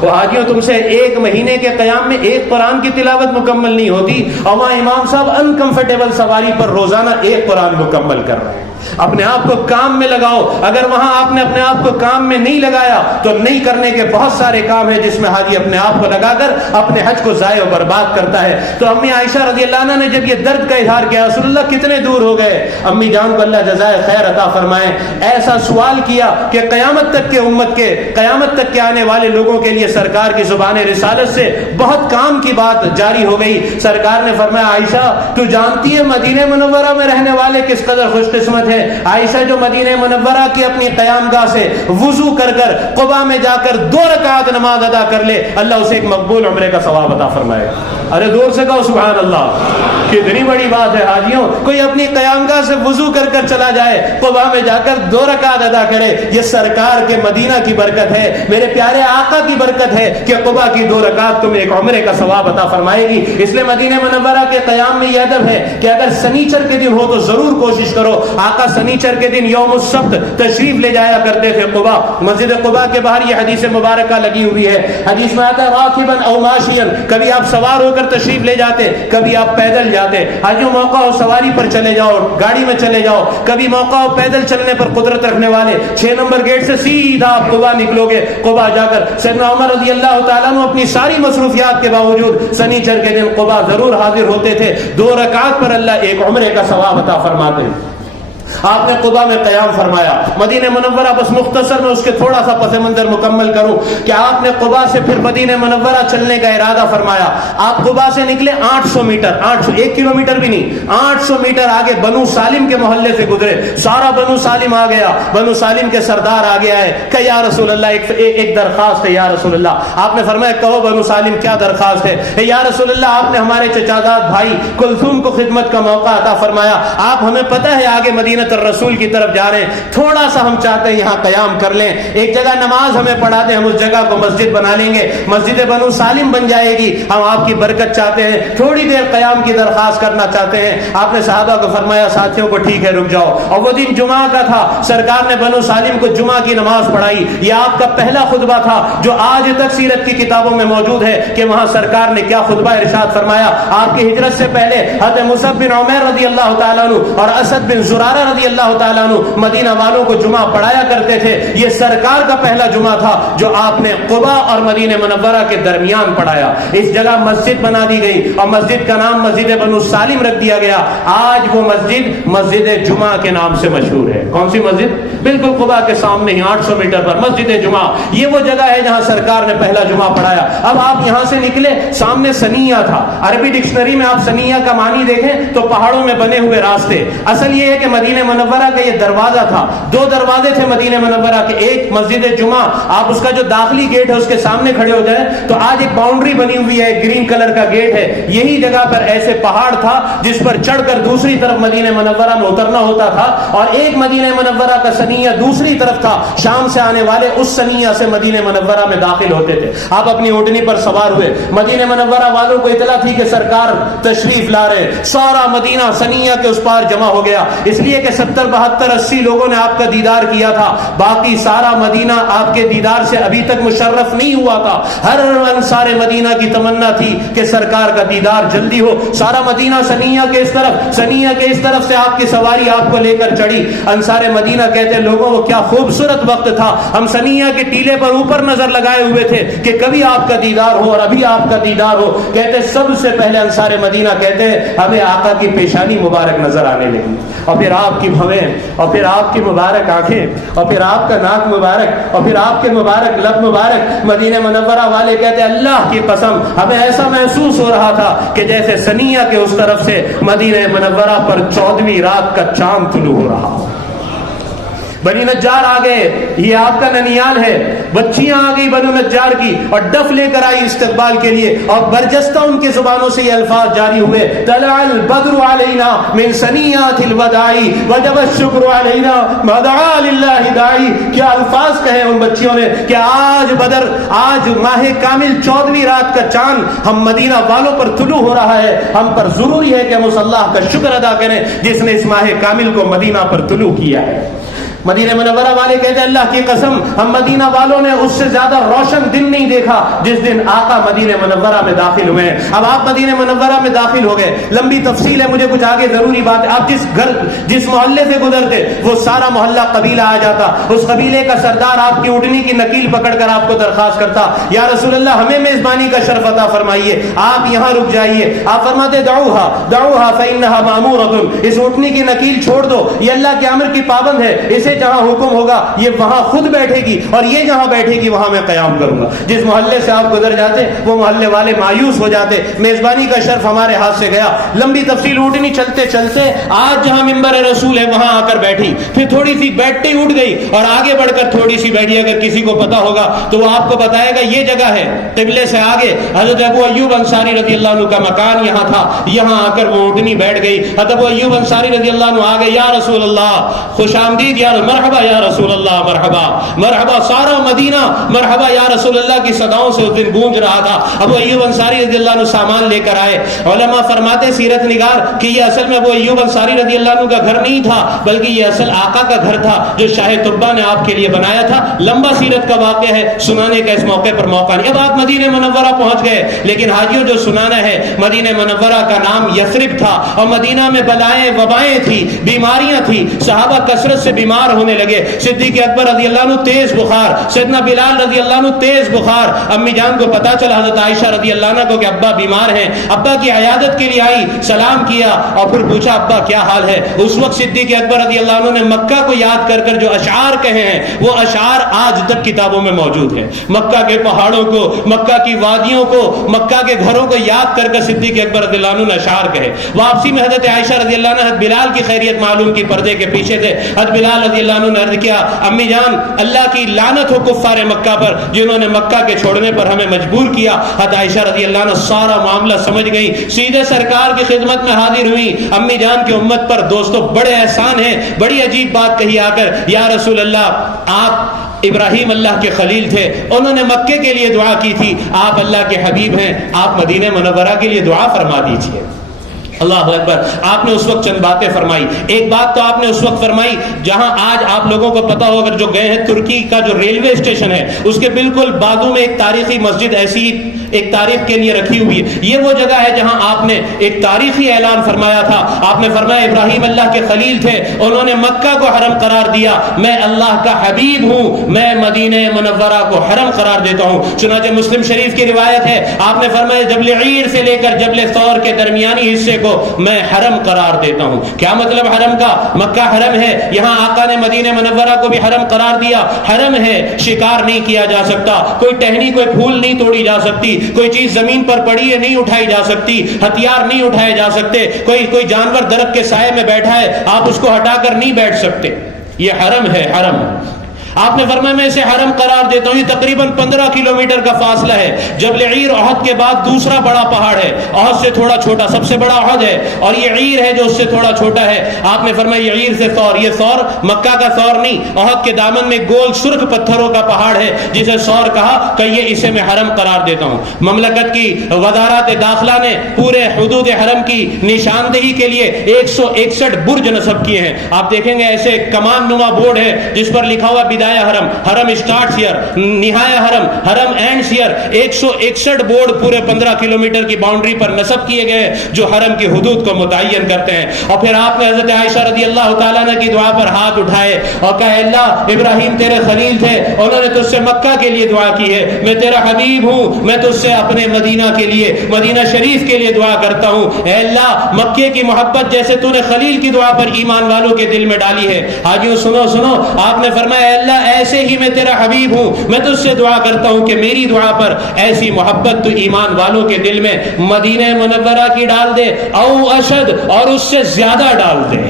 وہ حاجیوں تم سے 1 مہینے کے قیام میں 1 قرآن کی تلاوت مکمل نہیں ہوتی, اور وہاں امام صاحب انکمفرٹیبل سواری پر روزانہ 1 قرآن مکمل کر رہے ہیں. اپنے آپ کو کام میں لگاؤ. اگر وہاں آپ نے اپنے آپ کو کام میں نہیں لگایا تو نہیں کرنے کے بہت سارے کام ہیں جس میں حاجی اپنے آپ کو لگا کر اپنے حج کو ضائع و برباد کرتا ہے. تو امی عائشہ رضی اللہ عنہ نے جب یہ درد کا اظہار کیا, رسول اللہ کتنے دور ہو گئے, امی جان کو اللہ جزائے خیر عطا فرمائے, ایسا سوال کیا کہ قیامت تک کے امت کے, قیامت تک کے آنے والے لوگوں کے لیے سرکار کی زبان رسالت سے بہت کام کی بات جاری ہو گئی. سرکار نے فرمایا عائشہ تو جانتی ہے مدینہ منورہ میں رہنے والے کس قدر خوش قسمت ہے. عائشہ جو مدینہ منورہ کی اپنی قیام گاہ سے وضو کر کر قباء میں جا کر 2 رکعت نماز ادا کر لے, اللہ اسے ایک مقبول عمرے کا ثواب عطا فرمائے. ارے دور سے کہو سبحان اللہ, کتنی بڑی بات ہے حاجیوں. کوئی اپنی قیام گاہ سے وضو کر کر چلا جائے, قباء میں جا کر 2 رکعت ادا کرے, یہ سرکار کے مدینہ کی برکت ہے, میرے پیارے آقا کی برکت ہے کہ قباء کی 2 رکعت تمہیں ایک عمرے کا ثواب عطا فرمائے گی. اس لیے مدینہ منورہ کے قیام میں یہ ادب ہے کہ اگر سنیچر کے دن ہو تو ضرور کوشش کرو. آقا سنیچر کے دن یوم السبت تشریف لے جایا کرتے تھے قباء. مسجد قباء کے باہر یہ حدیث مبارکہ لگی ہوئی ہے. حدیث میں آتا ہے راکبا او ماشیا, کبھی آپ سوار ہو کر تشریف لے جاتے, کبھی آپ پیدل جاتے. آج جو موقع ہو سواری پر چلے جاؤ, گاڑی میں چلے جاؤ, کبھی موقع ہو پیدل چلنے پر قدرت رکھنے والے 6 نمبر گیٹ سے سیدھا آپ قباء نکلو گے. قباء جا کر سیدنا عمر رضی اللہ تعالیٰ عنہ اپنی ساری مصروفیات کے باوجود سنیچر کے دن قباء ضرور حاضر ہوتے تھے. 2 رکعت پر اللہ ایک عمرے کا ثواب عطا فرماتے ہیں. آپ نے قباء میں قیام فرمایا. مدینہ منورہ بس مختصر میں اس کے تھوڑا سا پس منظر مکمل کروں کہ آپ نے قباء سے پھر مدینہ منورہ چلنے کا ارادہ فرمایا. آپ قباء سے نکلے 800 میٹر, 1 کلومیٹر بھی نہیں, 800 میٹر آگے بنو سالم کے محلے سے گزرے. سارا بنو سالم آ گیا, بنو سالم کے سردار آ گیا ہے کہ یا رسول اللہ ایک درخواست ہے یا رسول اللہ. آپ نے فرمایا کہو بنو سالم کیا درخواست ہے. یا رسول اللہ آپ نے ہمارے چچاداد بھائی کلثوم کو خدمت کا موقع عطا فرمایا. آپ ہمیں پتہ ہے آگے مدینہ مدینۃ الرسول کی طرف جا رہے ہیں, تھوڑا سا ہم چاہتے ہیں یہاں قیام کر لیں, ایک جگہ نماز ہمیں پڑھا دیں, ہم اس جگہ کو مسجد بنا لیں گے, مسجد بنو سالم بن جائے گی, ہم آپ کی برکت چاہتے ہیں, تھوڑی دیر قیام کی درخواست کرنا چاہتے ہیں. آپ نے صحابہ کو فرمایا ساتھیوں کو ٹھیک ہے رک جاؤ, اور وہ دن جمعہ کا تھا, سرکار نے بنو سالم کو جمعہ کی نماز پڑھائی. یہ آپ کا پہلا خطبہ تھا جو آج تک سیرت کی کتابوں میں موجود ہے کہ وہاں سرکار نے کیا خطبہ ارشاد فرمایا. آپ کی ہجرت سے پہلے حضرت مصعب بن عمیر رضی اللہ تعالیٰ عنہ اور اسد بن زرارہ رضی اللہ تعالیٰ عنہ مدینہ والوں کو جمعہ پڑھایا کرتے تھے. یہ سرکار کا پہلا جمعہ تھا جو آپ نے قباء اور مدینہ منورہ کے درمیان پڑھایا. اس جگہ مسجد بنا دی گئی اور مسجد کا نام مسجد بنو سالم رکھ دیا گیا. آج وہ مسجد مسجد جمعہ کے نام سے مشہور ہے. کون سی مسجد؟ بالکل قباء کے سامنے ہی 800 میٹر پر مسجد جمعہ. یہ وہ جگہ ہے جہاں سرکار نے پہلا جمعہ پڑھایا. اب آپ یہاں سے نکلے, سامنے سنیہ تھا. عربی ڈکشنری میں آپ سنیہ کا معنی دیکھیں تو پہاڑوں میں بنے ہوئے راستے. اصل یہ ہے کہ مدینہ منورہ کا یہ دروازہ تھا. دو دروازے تھے مدینہ منورہ کے, ایک مسجد جمعہ, آپ اس کا جو داخلی گیٹ ہے اس کے سامنے کھڑے ہو جائیں تو آج ایک باؤنڈری بنی ہوئی ہے, گرین کلر کا گیٹ ہے. یہی جگہ پر ایسے پہاڑ تھا جس پر چڑھ کر دوسری طرف مدینہ منورہ میں اترنا ہوتا تھا, اور ایک مدینہ منورہ کا سنیہ دوسری طرف تھا. شام سے آنے والے اس سنیہ سے مدینہ منورہ میں داخل ہوتے تھے. آپ اپنی اونٹنی پر سوار ہوئے, مدینہ منورہ والوں کو اطلاع تھی کہ سرکار تشریف لا رہے. سارا مدینہ سنیہ کے اس پار جمع ہو گیا, اس لیے کہ 70 72 80 لوگوں نے آپ کا دیدار کیا تھا. باقی سارا مدینہ آپ کے دیدار سے ابھی تک مشرف نہیں ہوا تھا. ہر انصار مدینہ کی تمنا تھی کہ سرکار کا دیدار جلدی ہو. سارا مدینہ سنیہ کے اس طرف, سنیہ کے اس طرف سے آپ کی سواری آپ کو لے کر چڑھی. انصار مدینہ کہتے ہیں لوگوں وہ کیا خوبصورت وقت تھا, ہم سنیہ کے ٹیلے پر اوپر نظر لگائے ہوئے تھے کہ کبھی آپ کا دیدار ہو اور ابھی آپ کا دیدار ہو. کہتے سب سے پہلے انصار مدینہ کہتے ہیں ہمیں آقا کی پیشانی مبارک نظر آنے لگی, اور پھر آپ کی بھویں, اور پھر آپ کی مبارک آنکھیں, اور پھر آپ کا ناک مبارک, اور پھر آپ کے مبارک لب مبارک. مدینہ منورہ والے کہتے ہیں اللہ کی قسم ہمیں ایسا محسوس ہو رہا تھا کہ جیسے سنیہ کے اس طرف سے مدینہ منورہ پر 14ویں رات کا چاند طلوع ہو رہا. بنی نجار آ گئے, یہ آپ کا ننیال ہے. بچیاں آ گئی بنو نجار کی اور ڈف لے کر آئی استقبال کے لیے, اور برجستہ ان کی زبانوں سے یہ الفاظ جاری ہوئے طلع البدر علینا من ثنیات الوداع وجب الشکر علینا ما دعا للہ داعی. کیا الفاظ کہے ان بچیوں نے کہ آج بدر, آج ماہ کامل 14ویں رات کا چاند ہم مدینہ والوں پر طلوع ہو رہا ہے. ہم پر ضروری ہے کہ ہم اس اللہ کا شکر ادا کریں جس نے اس ماہ کامل کو مدینہ پر طلوع کیا ہے. مدینہ منورہ والے کہتے ہیں اللہ کی قسم ہم مدینہ والوں نے اس سے زیادہ روشن دن نہیں دیکھا جس دن آقا مدینہ منورہ میں داخل ہوئے ہیں. اب آپ مدینہ منورہ میں داخل ہو گئے, لمبی تفصیل ہے, مجھے کچھ آگے ضروری بات ہے. آپ جس گھر جس محلے سے گزرتے وہ سارا محلہ قبیلہ آ جاتا. اس قبیلے کا سردار آپ کی اونٹنی کی نکیل پکڑ کر آپ کو درخواست کرتا یا رسول اللہ ہمیں میزبانی کا شرف عطا فرمائیے, آپ یہاں رک جائیے. آپ فرماتے دعوها دعوها فإنها مأمورة, اس اونٹنی کی نکیل چھوڑ دو, یہ اللہ کے امر کی پابند ہے, اسے جہاں حکم ہوگا یہ وہاں خود بیٹھے گی, اور یہ جہاں بیٹھے گی وہاں میں قیام کروں گا. جس محلے سے آپ گزر جاتے وہ محلے والے مایوس ہو جاتے, میزبانی کا شرف ہمارے ہاتھ سے گیا. لمبی تفصیل اونٹنی چلتے چلتے آج جہاں منبر رسول ہے وہاں آ کر بیٹھی, پھر تھوڑی سی بیٹھتے اٹھ گئی اور آگے بڑھ کر تھوڑی سی بیٹھی. اگر کسی کو پتا ہوگا تو وہ آپ کو بتائے گا یہ جگہ ہے قبلے سے آگے حضرت ابو ایوب انصاری رضی اللہ عنہ کا مکان یہاں تھا. یہاں آ کر وہ اونٹنی بیٹھ گئی. حضرت ابو ایوب انصاری رضی اللہ عنہ آ گئے, یا رسول اللہ خوش آمدید, یا مرحبا یا رسول اللہ, مرحبا مرحبا. سارا مدینہ مرحبا یا رسول اللہ کی صداؤں سے اس دن گونج رہا تھا. ابو ایوب انصاری رضی اللہ عنہ سامان لے کر آئے. علماء فرماتے سیرت نگار کہ یہ اصل میں ابو ایوب انصاری رضی اللہ عنہ کا گھر نہیں تھا بلکہ یہ اصل آقا کا گھر تھا جو شاہ طبہ نے آپ کے لیے بنایا تھا. لمبا سیرت کا واقعہ ہے, سنانے کا اس موقع پر موقع نہیں. اب آپ مدینہ منورہ پہنچ گئے, لیکن حاجیوں جو سنانا ہے مدینہ منورہ کا نام یثرب تھا اور مدینہ میں بلائیں وبائیں تھی, بیماریاں تھی, صحابہ کثرت سے بیمار ہونے لگے. صدیق اکبر رضی اللہ عنہ تیز بخار, سیدنا بلال رضی اللہ عنہ تیز بخار. امی جان کو پتا چلا حضرت عائشہ رضی اللہ عنہ کو کہ ابا بیمار ہیں. ابا کی عیادت کے لیے آئی, سلام کیا اور پھر پوچھا ابا کیا حال ہے. اس وقت صدیق اکبر رضی اللہ عنہ نے مکہ کو یاد کر کر جو اشعار کہے ہیں وہ اشعار آج تک کتابوں میں موجود ہیں. مکہ کے پہاڑوں کو, مکہ کی وادیوں کو, مکہ کے گھروں کو یاد کر کر صدیق اکبر رضی اللہ عنہ نے اشعار کہے. واپسی میں حضرت عائشہ رضی اللہ عنہ حضرت بلال کی خیریت معلوم کی, پردے کے پیچھے تھے. حضرت بلال رضی رضی اللہ عنہ نے عرض کیا امی جان اللہ کی لعنت ہو کفار مکہ پر جنہوں نے مکہ کے چھوڑنے پر ہمیں مجبور کیا. حضرت عائشہ رضی اللہ عنہ سارا معاملہ سمجھ گئی, سیدھے سرکار کی خدمت میں حاضر ہوئی. امی جان کی امت پر دوستوں بڑے احسان ہیں. بڑی عجیب بات کہی آ کر, یا رسول اللہ آپ ابراہیم اللہ کے خلیل تھے, انہوں نے مکے کے لیے دعا کی تھی, آپ اللہ کے حبیب ہیں, آپ مدینہ منورہ کے لیے دعا فرما دیجیے. اللہ اکبر. آپ نے اس وقت چند باتیں فرمائی. ایک بات تو آپ نے اس وقت فرمائی جہاں آج آپ لوگوں کو پتا ہو اگر جو گئے ہیں ترکی کا جو ریلوے اسٹیشن ہے اس کے بالکل بازو میں ایک تاریخی مسجد ایسی ایک تاریخ کے لیے رکھی ہوئی ہے. یہ وہ جگہ ہے جہاں آپ نے ایک تاریخی اعلان فرمایا تھا. آپ نے فرمایا ابراہیم اللہ کے خلیل تھے, انہوں نے مکہ کو حرم قرار دیا, میں اللہ کا حبیب ہوں, میں مدینہ منورہ کو حرم قرار دیتا ہوں. چنانچہ مسلم شریف کی روایت ہے, آپ نے فرمایا جبل عیر سے لے کر جبل ثور کے درمیانی حصے کو میں حرم قرار دیتا ہوں. کیا مطلب حرم کا؟ مکہ حرم ہے, یہاں آقا نے مدینہ منورہ کو بھی حرم قرار دیا. حرم ہے, شکار نہیں کیا جا سکتا, کوئی ٹہنی کوئی پھول نہیں توڑی جا سکتی, کوئی چیز زمین پر پڑی ہے نہیں اٹھائی جا سکتی, ہتھیار نہیں اٹھائے جا سکتے, کوئی جانور درخت کے سائے میں بیٹھا ہے آپ اس کو ہٹا کر نہیں بیٹھ سکتے. یہ حرم ہے, حرم. آپ نے فرمایا میں اسے حرم قرار دیتا ہوں. یہ تقریباً 15 کلومیٹر کا فاصلہ ہے. جبل عیر احد کے بعد دوسرا بڑا پہاڑ ہے, احد سے تھوڑا چھوٹا, سب سے بڑا احد ہے اور یہ عیر ہے جو اس سے تھوڑا چھوٹا ہے. آپ نے فرمایا یہ عیر سے ثور, یہ ثور مکہ کا ثور نہیں, احد کے دامن میں گول سرخ پتھروں کا پہاڑ ہے جسے ثور کہا کہ یہ اسے میں حرم قرار دیتا ہوں. مملکت کی وزارت داخلہ نے پورے حدود حرم کی نشاندہی کے لیے 161 برج نصب کیے ہیں. آپ دیکھیں گے ایسے کمان نما بورڈ ہے جس پر لکھا ہوا حرم, حرم اسٹارٹس ہیئر, نہایا حرم, حرم اینڈس ہیئر. 161 بورڈ پورے 15 کلومیٹر کی باؤنڈری پر نصب کیے گئے جو حرم کی حدود کو متعین کرتے ہیں. اور پھر آپ نے حضرت عائشہ رضی اللہ تعالیٰ عنہ کی دعا پر ہاتھ اٹھائے اور کہا اللہ ابراہیم تیرے خلیل تھے, انہوں نے تجھ سے مکہ کے لیے دعا کی ہے, میں تیرا حبیب ہوں, میں تجھ سے اپنے مدینہ کے لیے, مدینہ شریف کے لیے دعا کرتا ہوں. اے اللہ مکے کی محبت جیسے تو نے خلیل کی دعا پر ایمان والوں کے دل میں ڈالی ہے. حاجیوں سنو سنو, آپ نے فرمایا اے اللہ ایسے ہی میں تیرا حبیب ہوں, میں تجھ سے دعا کرتا ہوں کہ میری دعا پر ایسی محبت تو ایمان والوں کے دل میں مدینہ منورہ کی ڈال دے, او اشد, اور اس سے زیادہ ڈال دے.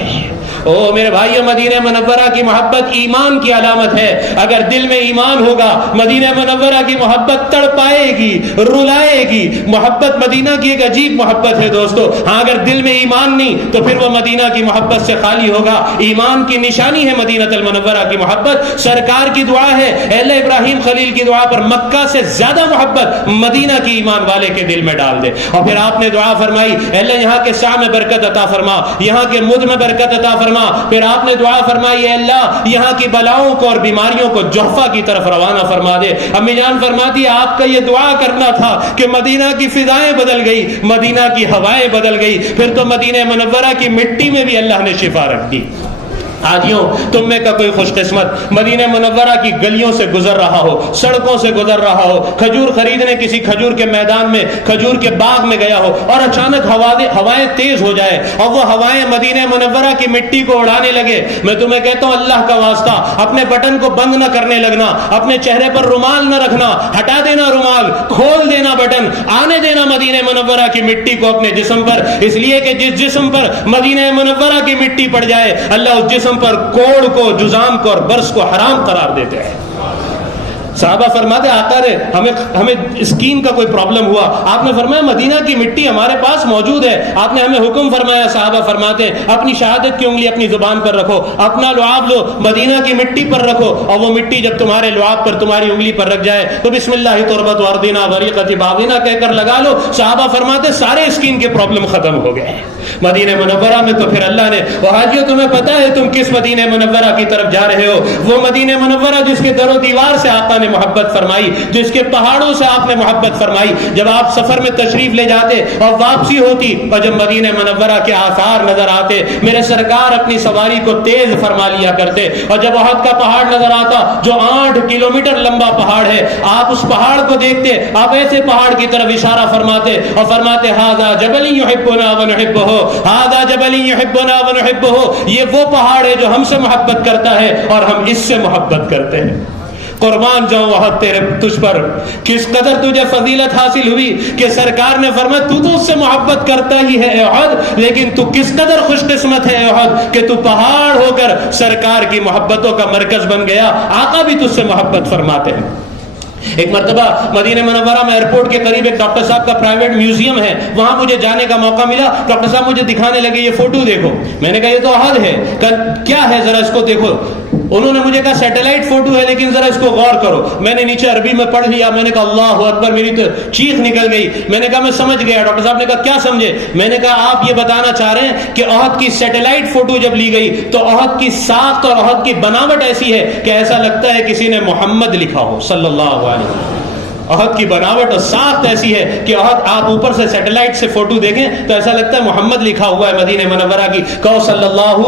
او میرے بھائیو, مدینہ منورہ کی محبت ایمان کی علامت ہے. اگر دل میں ایمان ہوگا مدینہ منورہ کی محبت تڑپائے گی, رلائے گی. محبت مدینہ کی ایک عجیب محبت ہے دوستو. ہاں اگر دل میں ایمان نہیں تو پھر وہ مدینہ کی محبت سے خالی ہوگا. ایمان کی نشانی ہے مدینہ المنورہ کی محبت. سرکار کی دعا ہے اے اللہ ابراہیم خلیل کی دعا پر مکہ سے زیادہ محبت مدینہ کی ایمان والے کے دل میں ڈال دے. اور پھر آپ نے دعا فرمائی اے اللہ یہاں کے سا میں برکت عطا فرما, یہاں کے مد میں برکت عطا فرما. پھر آپ نے دعا فرمائی اے اللہ یہاں کی بلاؤں کو اور بیماریوں کو جحفہ کی طرف روانہ فرما دے. امی جان فرماتی آپ کا یہ دعا کرنا تھا کہ مدینہ کی فضائیں بدل گئی, مدینہ کی ہوائیں بدل گئی, پھر تو مدینہ منورہ کی مٹی میں بھی اللہ نے شفا رکھ دی. آجیوں تم میں کا کوئی خوش قسمت مدینہ منورہ کی گلیوں سے گزر رہا ہو, سڑکوں سے گزر رہا ہو, کھجور خریدنے کسی کھجور کے میدان میں, کھجور کے باغ میں گیا ہو اور اچانک ہوائیں تیز ہو جائے اور وہ ہوائیں مدینہ منورہ کی مٹی کو اڑانے لگے. میں تمہیں کہتا ہوں اللہ کا واسطہ اپنے بٹن کو بند نہ کرنے لگنا, اپنے چہرے پر رومال نہ رکھنا, ہٹا دینا رومال, کھول دینا بٹن, آنے دینا مدینہ منورہ کی مٹی کو اپنے جسم پر, اس لیے کہ جس جسم پر مدینہ منورہ کی مٹی پڑ جائے اللہ اس جسم پر کوڑ کو, جزام کو اور برس کو حرام قرار دیتے ہیں. صحابہ فرماتے آقا نے ہمیں اسکین کا کوئی پرابلم ہوا, آپ نے فرمایا مدینہ کی مٹی ہمارے پاس موجود ہے, آپ نے ہمیں حکم فرمایا. صحابہ فرماتے اپنی شہادت کی انگلی اپنی زبان پر رکھو, اپنا لعاب لو, مدینہ کی مٹی پر رکھو, اور وہ مٹی جب تمہارے لعاب پر تمہاری انگلی پر رکھ جائے تو بسم اللہ تربت وردینا وریقت باغینا کہہ کر لگا لو. صحابہ فرماتے سارے اسکین کے پرابلم ختم ہو گئے مدینہ منورہ میں. تو پھر اللہ نے, وہ حاجیو تمہیں پتا ہے تم کس مدینہ منورہ کی طرف جا رہے ہو؟ وہ مدینہ منورہ جس کے در و دیوار سے آقا نے محبت فرمائی, جس کے پہاڑوں سے آپ نے محبت فرمائی. جب آپ سفر میں تشریف لے جاتے اور واپسی ہوتی اور جب مدینہ منورہ کے آثار نظر آتے, میرے سرکار اپنی سواری کو تیز فرما لیا کرتے, اور جب احد کا پہاڑ نظر آتا جو 8 کلومیٹر لمبا پہاڑ ہے, آپ اس پہاڑ کو دیکھتے, آپ ایسے پہاڑ کی طرف اشارہ فرماتے اور فرماتے ھذا جبل یحبنا ونحبہ, ھذا جبل یحبنا ونحبہ, یہ وہ پہاڑ ہے جو ہم سے محبت کرتا ہے اور ہم اس سے محبت کرتے ہیں. قربان جاؤں احد تیرے تجھ پر، کس قدر تجھے فضیلت حاصل ہوئی کہ سرکار نے فرمایا تو اس سے محبت کرتا ہی ہے اے احد، لیکن تو کس قدر خوش قسمت ہے اے احد کہ تو پہاڑ ہو کر سرکار کی محبتوں کا مرکز بن گیا، آقا بھی تجھ سے محبت فرماتے ہیں۔ ایک مرتبہ مدینہ منورہ میں ایئرپورٹ کے قریب ایک ڈاکٹر صاحب کا پرائیویٹ میوزیم ہے، وہاں مجھے جانے کا موقع ملا۔ ڈاکٹر صاحب مجھے دکھانے لگے یہ فوٹو دیکھو، میں نے کہا یہ تو احد ہے، کیا ہے ذرا اس کو دیکھو۔ انہوں نے مجھے کہا سیٹلائٹ فوٹو ہے لیکن ذرا اس کو غور کرو۔ میں نے نیچے عربی میں پڑھ لیا، میں نے کہا اللہ اکبر، میری تو چیخ نکل گئی۔ میں نے کہا میں سمجھ گیا۔ ڈاکٹر صاحب نے کہا کیا سمجھے؟ میں نے کہا آپ یہ بتانا چاہ رہے ہیں کہ احد کی سیٹلائٹ فوٹو جب لی گئی تو احد کی ساخت اور احد کی بناوٹ ایسی ہے کہ ایسا لگتا ہے کسی نے محمد لکھا ہو صلی اللہ علیہ وسلم۔ احد کی بناوٹ اور ساخت ایسی ہے کہ احد آپ اوپر سے سیٹلائٹ سے فوٹو دیکھیں تو ایسا لگتا ہے محمد لکھا ہوا ہے مدینہ منورہ کی، کہو صلی اللہ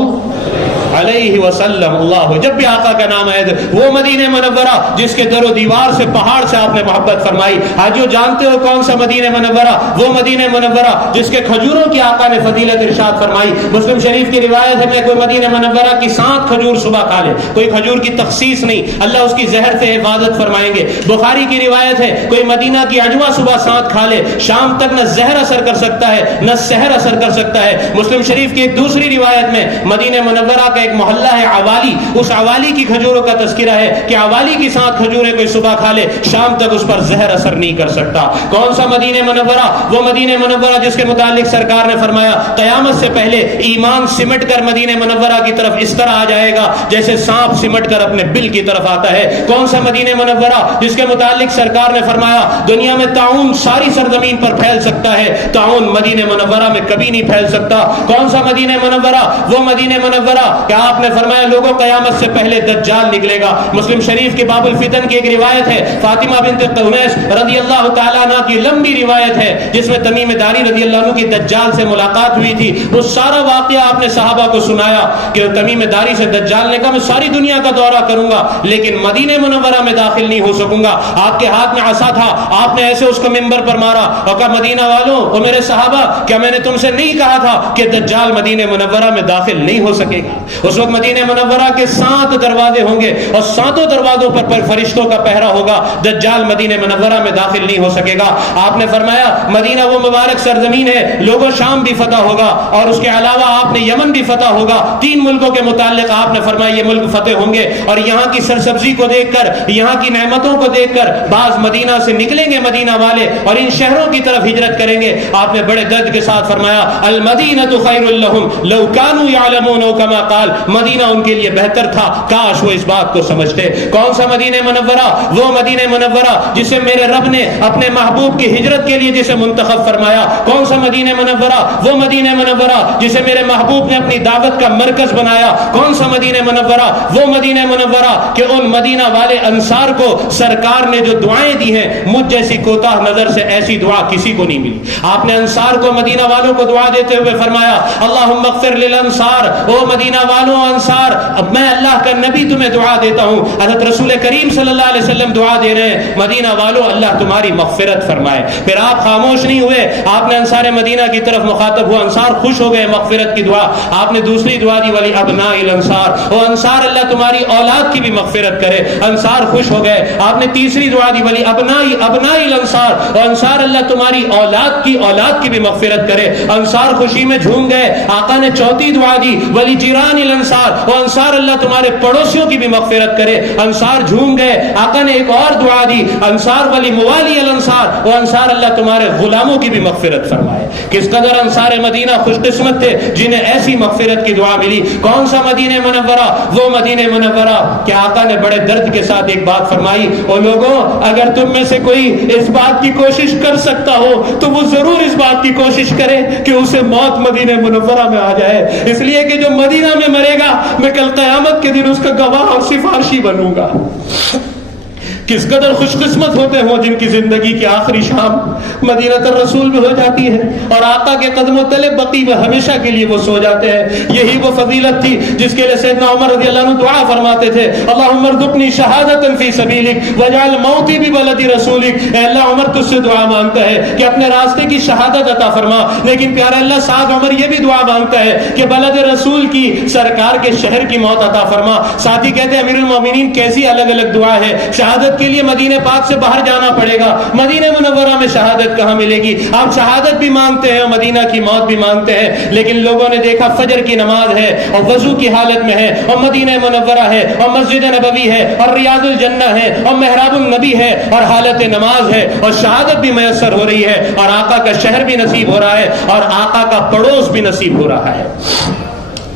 علیہ وسلم۔ اللہ، جب بھی آقا کا نام ہے وہ مدینہ منورہ جس کے در و دیوار سے پہاڑ سے آپ نے محبت فرمائی۔ آج جو جانتے ہو کون سا مدینہ منورہ؟ وہ مدینہ منورہ جس کے کھجوروں کی آقا نے فضیلت ارشاد فرمائی۔ مسلم شریف کی روایت ہے کہ کوئی مدینہ منورہ کی 7 کھجور صبح کھا لے، کوئی کھجور کی تخصیص نہیں، اللہ اس کی زہر سے حفاظت فرمائیں گے۔ بخاری کی روایت ہے کوئی مدینہ کی عجوہ صبح 7 کھا لے، شام تک نہ زہر اثر کر سکتا ہے نہ سحر اثر کر سکتا ہے۔ مسلم شریف کی ایک دوسری روایت میں مدینہ منورہ کا ایک محلہ ہے عوالی، اس عوالی کی کھجوروں کا تذکرہ ہے کہ عوالی کی 7 کھجوریں کوئی صبح کھا لے، شام تک اس پر زہر اثر نہیں کر سکتا۔ کون سا مدینہ منورہ؟ وہ مدینہ منورہ جس کے متعلق سرکار نے فرمایا قیامت سے پہلے ایمان سمٹ کر مدینہ منورہ کی طرف اس طرح آ جائے گا جیسے سانپ سمٹ کر اپنے بل کی طرف آتا ہے۔ کون سا مدینہ منورہ جس کے متعلق سرکار نے فرمایا دنیا میں طاعون ساری سرزمین پر پھیل سکتا ہے، طاعون مدینہ منورہ میں کبھی نہیں پھیل سکتا۔ کون سا مدینہ منورہ؟ وہ مدینہ منورہ کہ آپ نے فرمایا لوگوں قیامت سے پہلے دجال نکلے گا۔ مسلم شریف کے باب الفتن کی ایک روایت ہے، فاطمہ بنت قنیس رضی اللہ تعالیٰ عنہ کی لمبی روایت ہے جس میں تمیم داری رضی اللہ عنہ کی دجال سے ملاقات ہوئی تھی۔ وہ سارا واقعہ آپ نے صحابہ کو سنایا کہ تمیم داری سے دجال نے کہا میں ساری دنیا کا دورہ کروں گا لیکن مدینہ منورہ میں داخل نہیں ہو سکوں گا۔ آپ کے ہاتھ میں عصا تھا، آپ نے ایسے اس کو منبر پر مارا اور کہا مدینہ والوں اور میرے صحابہ کیا میں نے تم سے نہیں کہا تھا کہ دجال مدینہ منورہ میں داخل نہیں ہو سکے گا؟ اس وقت مدینہ منورہ کے 7 دروازے ہوں گے اور 7 دروازوں پر فرشتوں کا پہرا ہوگا، دجال مدینہ منورہ میں داخل نہیں ہو سکے گا۔ آپ نے فرمایا مدینہ وہ مبارک سرزمین ہے، لوگوں شام بھی فتح ہوگا اور اس کے علاوہ آپ نے یمن بھی فتح ہوگا۔ 3 ملکوں کے متعلق آپ نے فرمایا یہ ملک فتح ہوں گے اور یہاں کی سرسبزی کو دیکھ کر، یہاں کی نعمتوں کو دیکھ کر بعض مدینہ سے نکلیں گے مدینہ والے اور ان شہروں کی طرف ہجرت کریں گے۔ آپ نے بڑے درد کے ساتھ فرمایا المدینہ خیر لہم لو کانوا یعلمون کما قال، مدینہ ان کے لیے بہتر تھا کاش وہ اس بات کو سمجھتے۔ کون سا مدینہ منورہ؟ وہ مدینہ منورہ جسے میرے رب نے اپنے محبوب کی ہجرت کے لیے جسے منتخب فرمایا۔ کون سا مدینہ منورہ؟ وہ مدینہ منورہ جسے میرے محبوب نے اپنی دعوت کا مرکز بنایا۔ کون سا مدینہ منورہ؟ وہ مدینہ منورہ کہ ان مدینہ والے انصار کو سرکار نے جو دعائیں دی ہیں مجھ جیسی کوتاہ نظر سے ایسی دعا کسی کو نہیں ملی۔ آپ نے انصار کو مدینہ والوں کو دعا دیتے ہوئے فرمایا اللہم اغفر للانصار، او مدینہ والوں انصار اب میں اللہ کا نبی تمہیں دعا دیتا ہوں، حضرت رسول کریم صلی اللہ علیہ وسلم دعا دے رہے ہیں مدینہ والوں اللہ تمہاری مغفرت فرمائے۔ پھر آپ خاموش نہیں ہوئے، آپ نے انصار مدینہ کی طرف مخاطب ہوا، انصار خوش ہو گئے مغفرت کی دعا۔ آپ نے دوسری دعا دی ولی ابناء الانصار، او انصار اللہ تمہاری اولاد کی بھی مغفرت کرے، انصار خوش ہو گئے۔ آپ نے تیسری دعا دی ولی ابناء الانصار، اور انصار اللہ تمہاری اولاد کی بھی مغفرت کرے، انصار خوشی میں جھوم گئے۔ آقا نے چوتھی دعا دی ولی جیران الانصار، اور انصار اللہ تمہارے پڑوسیوں کی بھی مغفرت کرے، انصار جھوم گئے۔ آقا نے ایک اور دعا دی انصار ولی موالی الانصار، اور انصار اللہ تمہارے غلاموں کی بھی مغفرت فرمائے۔ کس قدر انصار مدینہ خوش قسمت تھے جنہیں ایسی مغفرت کی دعا ملی۔ کون سا مدینہ منورہ؟ وہ مدینہ منورہ کہ آقا نے بڑے درد کے ساتھ ایک بات فرمائی، اور لوگوں اگر تم میں سے کوئی اس بات کی کوشش کر سکتا ہو تو وہ ضرور اس بات کی کوشش کرے کہ اسے موت مدینہ منورہ میں آ جائے، اس لیے کہ جو مدینہ میں مرے گا میں کل قیامت کے دن اس کا گواہ اور سفارشی بنوں گا۔ کس قدر خوش قسمت ہوتے ہوں جن کی زندگی کی آخری شام مدینہ الرسول میں ہو جاتی ہے اور آقا کے قدموں تلے بقی میں ہمیشہ کے لیے وہ سو جاتے ہیں. یہی وہ فضیلت تھی جس کے لیے سیدنا عمر رضی اللہ عنہ دعا فرماتے تھے, اللہم ارزقنی شہادۃ فی سبیلک واجعل موتی ببلد رسولک. اے اللہ عمر تجھ سے دعا مانگتا ہے کہ اپنے راستے کی شہادت عطا فرما, لیکن پیارے اللہ ساتھ عمر یہ بھی دعا مانگتا ہے کہ بلد رسول کی سرکار کے شہر کی موت عطا فرما. ساتھی کہتے ہیں امیر المومنین کیسی الگ الگ دعا ہے. شہادت کے لیے مدینہ پاک سے باہر جانا پڑے گا, مدینہ منورہ میں شہادت کہاں ملے گی؟ آپ شہادت بھی مانگتے ہیں اور مدینہ کی موت بھی مانگتے ہیں, لیکن لوگوں نے دیکھا فجر کی نماز ہے اور وضو کی حالت میں ہے اور مدینہ منورہ ہے اور مسجد نبوی ہے اور ریاض الجنہ ہے اور محراب النبی ہے اور حالت نماز ہے اور شہادت بھی میسر ہو رہی ہے اور آقا کا شہر بھی نصیب ہو رہا ہے اور آقا کا پڑوس بھی نصیب ہو رہا ہے.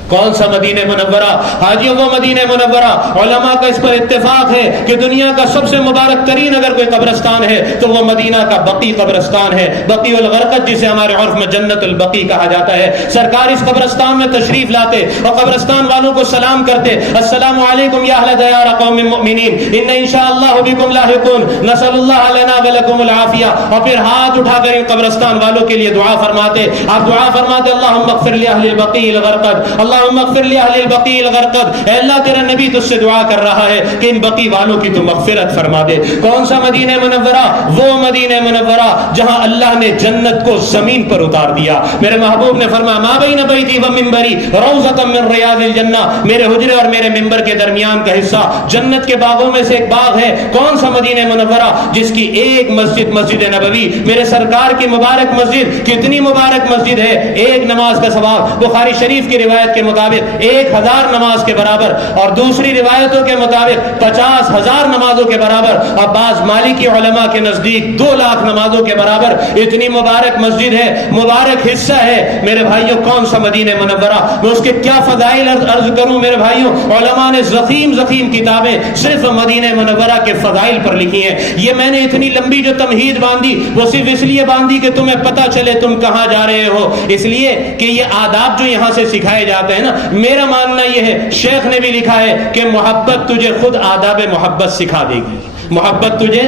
کون سا مدینہ منورہ؟ حاجیوں وہ مدینہ منورہ. علماء کا اس پر اتفاق ہے کہ دنیا کا سب سے مبارک ترین اگر کوئی قبرستان ہے تو وہ مدینہ کا بقی قبرستان ہے, بقی الغرقد جسے ہمارے عرف میں جنت البقی کہا جاتا ہے. سرکار اس قبرستان میں تشریف لاتے اور قبرستان والوں کو سلام کرتے, السلام علیکم یا اہل دیار قوم مؤمنین ان انشاءاللہ بکم لاحقون نسأل اللہ لنا ولکم العافیہ. اور پھر ہاتھ اٹھا کر ان قبرستان والوں کے لیے دعا فرماتے. آپ دعا فرماتے اللہم اغفر لأہل البقی الغرقد, اللہم اغفر لأہل البقی الغرقد. اے اللہ تیرا نبی تجھ سے دعا کر رہا ہے کہ ان بقی والوں کی تو مغفرت فرما دے. کون سا مدینہ منورہ؟ وہ مدینہ منورہ جہاں اللہ نے جنت کو زمین پر اتار دیا. میرے محبوب نے فرمایا ما بین بیتی و منبری روضۃ من ریاض الجنہ, میرے حجرے اور میرے منبر کے درمیان کا حصہ جنت کے باغوں میں سے ایک باغ ہے. کون سا مدینہ منورہ جس کی ایک مسجد مسجد نبوی, میرے سرکار کی مبارک مسجد, کتنی مبارک مسجد ہے, ایک نماز کا ثواب بخاری شریف کی روایت کے مطابق 1000 نماز کے برابر اور دوسری روایتوں کے مطابق 50,000 نمازوں کے برابر اور بعض مالکی علماء کے نزدیک 2 لاکھ نمازوں کے برابر. اتنی مبارک مسجد ہے, مبارک حصہ ہے. میرے بھائیوں کون سا مدینہ منورہ, میں اس کے کیا فضائل عرض کروں میرے بھائیوں. علماء نے زخیم کتابیں صرف مدینہ منورہ کے فضائل پر لکھی ہیں. یہ میں نے اتنی لمبی جو تمہید باندھی وہ صرف اس لیے باندھی کہ تمہیں پتہ چلے تم کہاں جا رہے ہو, اس لیے کہ یہ آداب جو یہاں سے سکھائے جاتے ہیں نا, میرا ماننا یہ ہے, شیخ نے بھی لکھا ہے کہ محبت تجھے خود آداب محبت سکھا دے گی. محبت تجھے,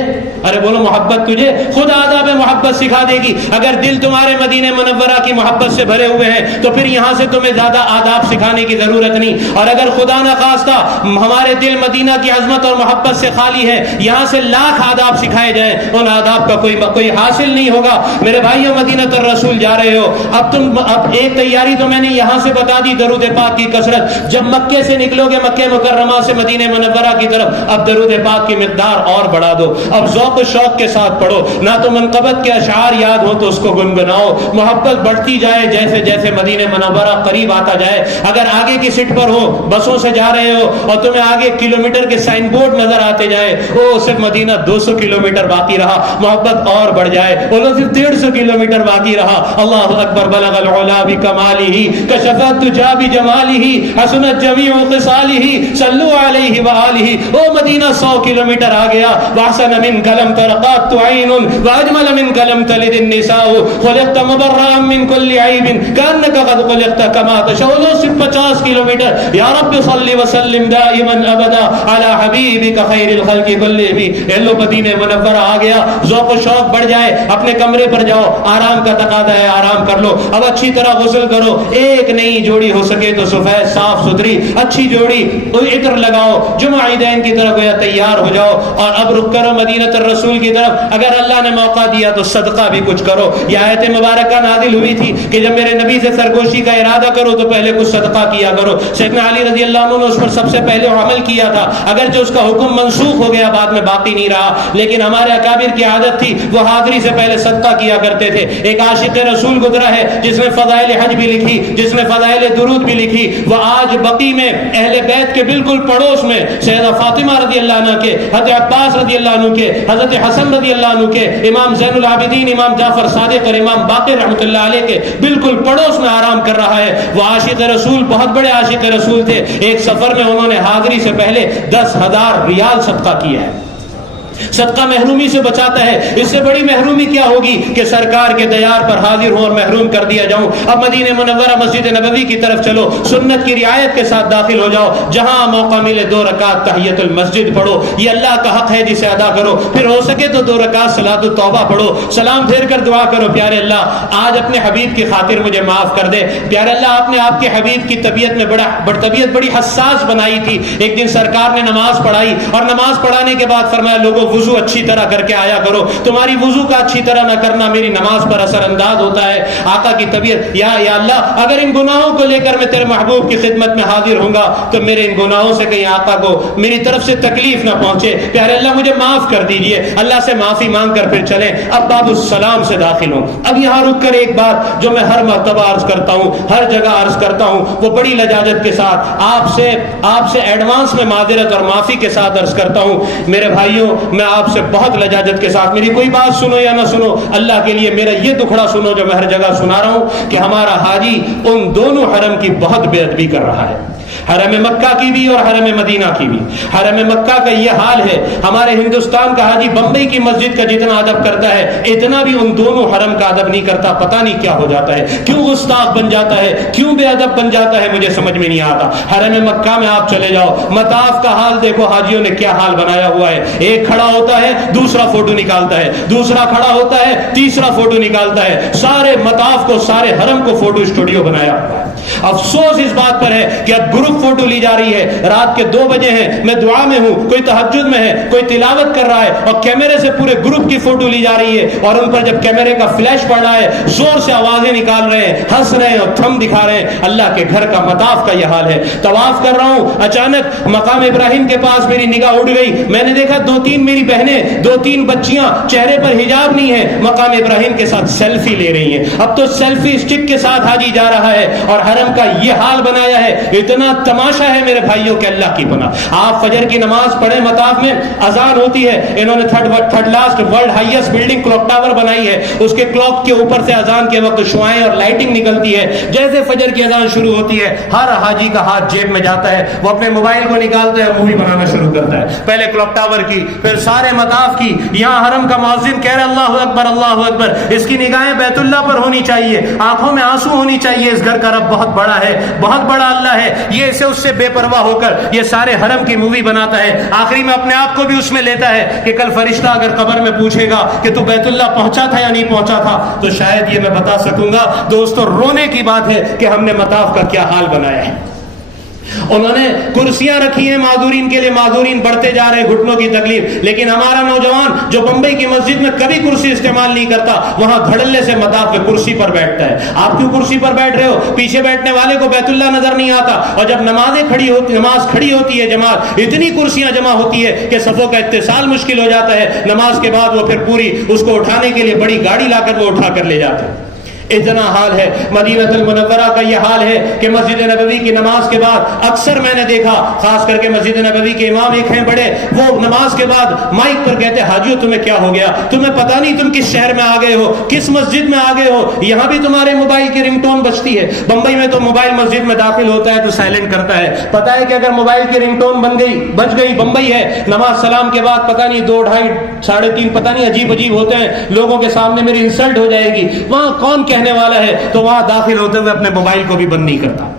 ارے بولو, محبت تجھے خود آداب محبت سکھا دے گی. اگر دل تمہارے مدینہ منورہ کی محبت سے بھرے ہوئے ہیں تو پھر یہاں سے تمہیں زیادہ آداب سکھانے کی ضرورت نہیں. اور اگر خدا نہ خواستہ ہمارے دل مدینہ کی عظمت اور محبت سے خالی ہے, یہاں سے لاکھ آداب سکھائے جائیں, ان آداب کا کوئی حاصل نہیں ہوگا. میرے بھائیوں مدینہ الرسول جا رہے ہو, اب ایک تیاری تو میں نے یہاں سے بتا دی, درود پاک کی کثرت. جب مکے سے نکلو گے مکہ مکرمہ سے مدینہ منورہ کی طرف, اب درود پاک کی مقدار اور بڑھا دو. اب ذوق و شوق کے ساتھ پڑھو, نہ تو منقبت کے اشعار یاد ہو تو اس کو گنگناؤ. محبت بڑھتی جائے جیسے جیسے مدینہ منورہ قریب آتا جائے. اگر آگے کی سیٹ پر ہو, بسوں سے جا رہے ہو اور تمہیں آگے کلومیٹر کے سائن بورڈ نظر آتے جائے, او صرف مدینہ 200 کلومیٹر باقی رہا, محبت اور بڑھ جائے, بولو صرف 150 کلومیٹر باقی رہا. اللہ اکبر, بلغ العلا بکمالہ کشف الدجا بجمالہ حسنت جمیع خصالہ صلوا علیہ وآلہ. او مدینہ 100 کلومیٹر آ گیا. واحسن منک لم ترقات عین واجمل منک لم تلد النساء خلقت مبرئا من كل عیب کانک قد خلقت کما تشاء. صرف 50 کلومیٹر. یا رب صل وسلم دائما ابدا علی حبیبک خیر الخلق کلہم. ایلو مدینہ منورہ آ گیا, ذوق و شوق بڑھ جائے, اپنے کمرے پر جاؤ, آرام کا تقاضا ہے, آرام کر لو. اب اچھی طرح غسل کرو, ایک نئی جوڑی ہو سکے تو سفید صاف ستھری اچھی جوڑی, عطر لگاؤ, جمعہ عیدین کی طرح گویا تیار ہو جاؤ اور اب رک کرو مدینہ الرسول کی طرف. اگر اللہ نے موقع دیا تو صدقہ بھی کچھ کرو. یہ آیت مبارکہ نازل ہوئی تھی کہ جب میرے نبی سے سرگوشی کا ارادہ کرو تو پہلے کچھ صدقہ کیا کرو. سیدنا علی رضی اللہ عنہ نے اس پر سب سے پہلے عمل کیا تھا, اگرچہ اس کا حکم منسوخ ہو گیا, بعد میں باقی نہیں رہا, لیکن ہمارے اکابر کی عادت تھی وہ حاضری سے پہلے صدقہ کیا کرتے تھے. ایک عاشق رسول گزرا ہے جس نے فضائل حج بھی لکھی, جس نے فضائل درود بھی لکھی. وہ آج بقی میں اہل بیت کے بالکل پڑوس میں سیدہ فاطمہ رضی اللہ عنہ کے, حضرت عباس رضی اللہ عنہ کے, حضرت حسن رضی اللہ عنہ کے, امام زین العابدین, امام جعفر صادق اور امام باقر رحمۃ اللہ علیہ کے بالکل پڑوس میں آرام کر رہا ہے. وہ عاشق رسول, بہت بڑے عاشق رسول تھے. ایک سفر میں انہوں نے حاضری سے پہلے 10,000 ریال صدقہ کیا ہے. صدقہ محرومی سے بچاتا ہے. اس سے بڑی محرومی کیا ہوگی کہ سرکار کے دیار پر حاضر ہوں اور محروم کر دیا جاؤں. اب مدینہ منورہ مسجد نبوی کی طرف چلو, سنت کی رعایت کے ساتھ داخل ہو جاؤ. جہاں موقع ملے 2 رکعت تحیۃ المسجد پڑھو, یہ اللہ کا حق ہے جسے ادا کرو. پھر ہو سکے تو 2 رکعت صلاۃ التوبہ پڑھو, سلام پھیر کر دعا کرو, پیارے اللہ آج اپنے حبیب کی خاطر مجھے معاف کر دے. پیارے اللہ آپ نے آپ کے حبیب کی طبیعت میں طبیعت بڑی حساس بنائی تھی. ایک دن سرکار نے نماز پڑھائی اور نماز پڑھانے کے بعد فرمایا لوگوں وضو اچھی طرح کر کے آیا کرو, تمہاری وضو کا اچھی طرح نہ کرنا میری نماز پر اثر انداز ہوتا ہے. آقا کی طبیعت, یا اللہ اگر ان گناہوں کو لے کر میں تیرے محبوب کی خدمت میں حاضر ہوں گا تو میرے ان گناہوں سے کہیں آقا کو میری طرف سے تکلیف نہ پہنچے. پیارے اللہ مجھے معاف کر دیجئے. اللہ سے معافی مانگ کر پھر چلیں. اب باب السلام سے داخل ہوں. اب یہاں رک کر ایک بات جو میں ہر مرتبہ عرض کرتا ہوں, ہر جگہ عرض کرتا ہوں, وہ بڑی لجاجت کے ساتھ آپ سے ایڈوانس میں معذرت اور معافی کے ساتھ عرض کرتا ہوں. میرے بھائیوں, میں آپ سے بہت لجاجت کے ساتھ, میری کوئی بات سنو یا نہ سنو, اللہ کے لیے میرا یہ دکھڑا سنو جو میں ہر جگہ سنا رہا ہوں کہ ہمارا حاجی ان دونوں حرم کی بہت بے ادبی کر رہا ہے, حرم مکہ کی بھی اور حرم مدینہ کی بھی. حرم مکہ کا یہ حال ہے, ہمارے ہندوستان کا حاجی بمبئی کی مسجد کا جتنا ادب کرتا ہے اتنا بھی ان دونوں حرم کا ادب نہیں کرتا. پتہ نہیں کیا ہو جاتا ہے, کیوں گستاخ بن جاتا ہے, کیوں بے ادب بن جاتا ہے, مجھے سمجھ میں نہیں آتا. حرم مکہ میں آپ چلے جاؤ, مطاف کا حال دیکھو, حاجیوں نے کیا حال بنایا ہوا ہے. ایک کھڑا ہوتا ہے دوسرا فوٹو نکالتا ہے, دوسرا کھڑا ہوتا ہے تیسرا فوٹو نکالتا ہے. سارے مطاف کو, سارے حرم کو فوٹو اسٹوڈیو بنایا ہوا ہے. افسوس اس بات پر ہے کہ اب گروپ فوٹو لی جا رہی ہے. رات کے 2 بجے ہیں, میں دعا میں ہوں, کوئی تہجد میں ہے, کوئی تلاوت کر رہا ہے, اور کیمرے سے پورے گروپ کی فوٹو لی جا رہی ہے, اور ان پر جب کیمرے کا فلیش پڑ رہا ہے زور سے آوازیں نکال رہے ہیں, ہنس رہے ہیں اور تھم دکھا رہے ہیں. اللہ کے گھر کا مطاف کا یہ حال ہے. طواف کر رہا ہوں, اچانک مقام ابراہیم کے پاس میری نگاہ اڑ گئی. میں نے دیکھا 2-3 میری بہنیں, 2-3 بچیاں, چہرے پر حجاب نہیں ہے, مقام ابراہیم کے ساتھ سیلفی لے رہی ہیں. اب تو سیلفی اسٹک کے ساتھ حاجی جا رہا ہے, اور حرم کا یہ حال بنایا ہے. اتنا تماشا ہے میرے بھائیوں کے اللہ کی بنا. آپ فجر کی نماز پڑھیں, مطاف میں اذان ہوتی ہے, انہوں نے third last world highest building clock tower بنائی ہے. اس کے کلوک کے اوپر سے اذان کے وقت شعائیں اور لائٹنگ نکلتی ہے. جیسے فجر کی اذان شروع ہوتی ہے ہر حاجی کا ہاتھ جیب میں جاتا ہے, وہ اپنے موبائل کو نکالتا ہے, مووی بنانا شروع کرتا ہے. پہلے کلوک ٹاور کی, پھر سارے مطاف کی. یہاں حرم کا مؤذن کہہ رہا اللہ اکبر اللہ اکبر. اس کی نگاہیں بیت اللہ پر ہونی چاہیے, آنکھوں میں آنسو ہونی چاہیے. اس گھر کا رب بہت بڑا ہے, بہت بڑا اللہ ہے. یہ اسے اس سے بے پرواہ ہو کر یہ سارے حرم کی مووی بناتا ہے. آخری میں اپنے آپ کو بھی اس میں لیتا ہے کہ کل فرشتہ اگر قبر میں پوچھے گا کہ تو بیت اللہ پہنچا تھا یا نہیں پہنچا تھا, تو شاید یہ میں بتا سکوں گا. دوستو, رونے کی بات ہے کہ ہم نے مطاف کا کیا حال بنایا ہے. انہوں نے کرسیاں رکھی ہیں معذورین کے لیے, معذورین بڑھتے جا رہے ہیں, گھٹنوں کی تکلیف. لیکن ہمارا نوجوان جو بمبئی کی مسجد میں کبھی کرسی استعمال نہیں کرتا, وہاں دھڑلے سے مطاف پہ کرسی پر بیٹھتا ہے. آپ کیوں کرسی پر بیٹھ رہے ہو؟ پیچھے بیٹھنے والے کو بیت اللہ نظر نہیں آتا. اور جب نماز کھڑی ہوتی ہے جماعت, اتنی کرسیاں جمع ہوتی ہے کہ صفوں کا اتصال مشکل ہو جاتا ہے. نماز کے بعد وہ پھر پوری اس کو اٹھانے کے لیے بڑی گاڑی لا کر وہ اٹھا کر لے جاتے ہیں. اتنا حال ہے. مدینہ المنورہ کا یہ حال ہے کہ مسجد نبوی کی نماز کے بعد اکثر میں نے دیکھا, خاص کر کے مسجد نبوی کے امام ایک ہیں بڑے, وہ نماز کے بعد مائک پر کہتے حاجیو تمہیں کیا ہو گیا, تمہیں پتہ نہیں تم کس شہر میں آ گئے ہو, کس مسجد میں آ گئے ہو, یہاں بھی تمہارے موبائل کی رنگ ٹون بجتی ہے. بمبئی میں تو موبائل مسجد میں داخل ہوتا ہے تو سائلنٹ کرتا ہے. پتہ ہے کہ اگر موبائل کی رنگ ٹون بج گئی, بمبئی ہے, نماز سلام کے بعد پتہ نہیں 2, 2.5, 3.5 پتہ نہیں عجیب ہوتے ہیں, لوگوں کے سامنے میری انسلٹ ہو جائے گی. وہاں کون کہنے والا ہے, تو وہاں داخل ہوتے ہوئے اپنے موبائل کو بھی بند نہیں کرتا.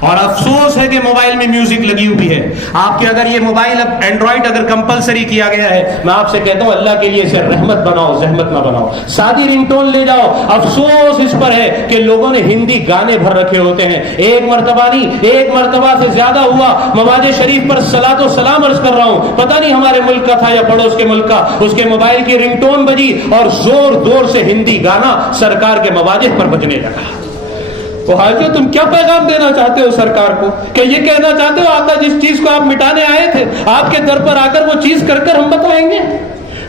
اور افسوس ہے کہ موبائل میں میوزک لگی ہوئی ہے. آپ کے اگر یہ موبائل اب اینڈرائڈ اگر کمپلسری کیا گیا ہے, میں آپ سے کہتا ہوں اللہ کے لیے اسے رحمت بناؤ, زحمت نہ بناؤ. سادی رنگ ٹون لے جاؤ. افسوس اس پر ہے کہ لوگوں نے ہندی گانے بھر رکھے ہوتے ہیں. ایک مرتبہ نہیں, 1 مرتبہ سے زیادہ ہوا مواد شریف پر صلاۃ و سلام عرض کر رہا ہوں, پتہ نہیں ہمارے ملک کا تھا یا پڑوس کے ملک کا, اس کے موبائل کی رنگ ٹون بجی اور زور سے ہندی گانا سرکار کے مواجہ پر بجنے لگا. تو حاجی تم کیا پیغام دینا چاہتے ہو سرکار کو, کہ یہ کہنا چاہتے ہو آقا جس چیز کو آپ مٹانے آئے تھے, آپ کے در پر آ کر وہ چیز کر ہم بتائیں گے.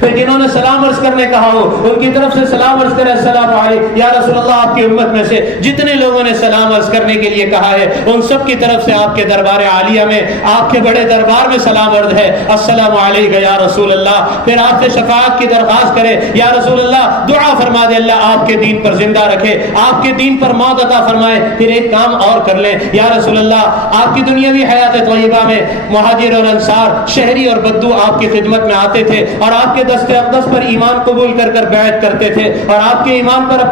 پھر جنہوں نے سلام عرض کرنے کہا ہو ان کی طرف سے سلام عرض کرے السلام علیکم یا رسول اللہ. آپ کی امت میں سے جتنے لوگوں نے سلام عرض کرنے کے لیے کہا ہے ان سب کی طرف سے آپ کے دربار عالیہ میں, آپ کے بڑے دربار میں سلام عرض ہے السلام علیکم یا رسول اللہ. پھر آپ سے شفاعت کی درخواست کرے یا رسول اللہ دعا فرما دے اللہ آپ کے دین پر زندہ رکھے, آپ کے دین پر موت عطا فرمائے. پھر ایک کام اور کر لیں یا رسول اللہ آپ کی دنیاوی حیات طیبہ میں مہاجر اور انصار شہری اور بدو آپ کی خدمت میں آتے تھے اور آپ کے دست اقدس پر ایمان قبول کر کر بیعت کرتے تھے اور آپ کے ایمان پر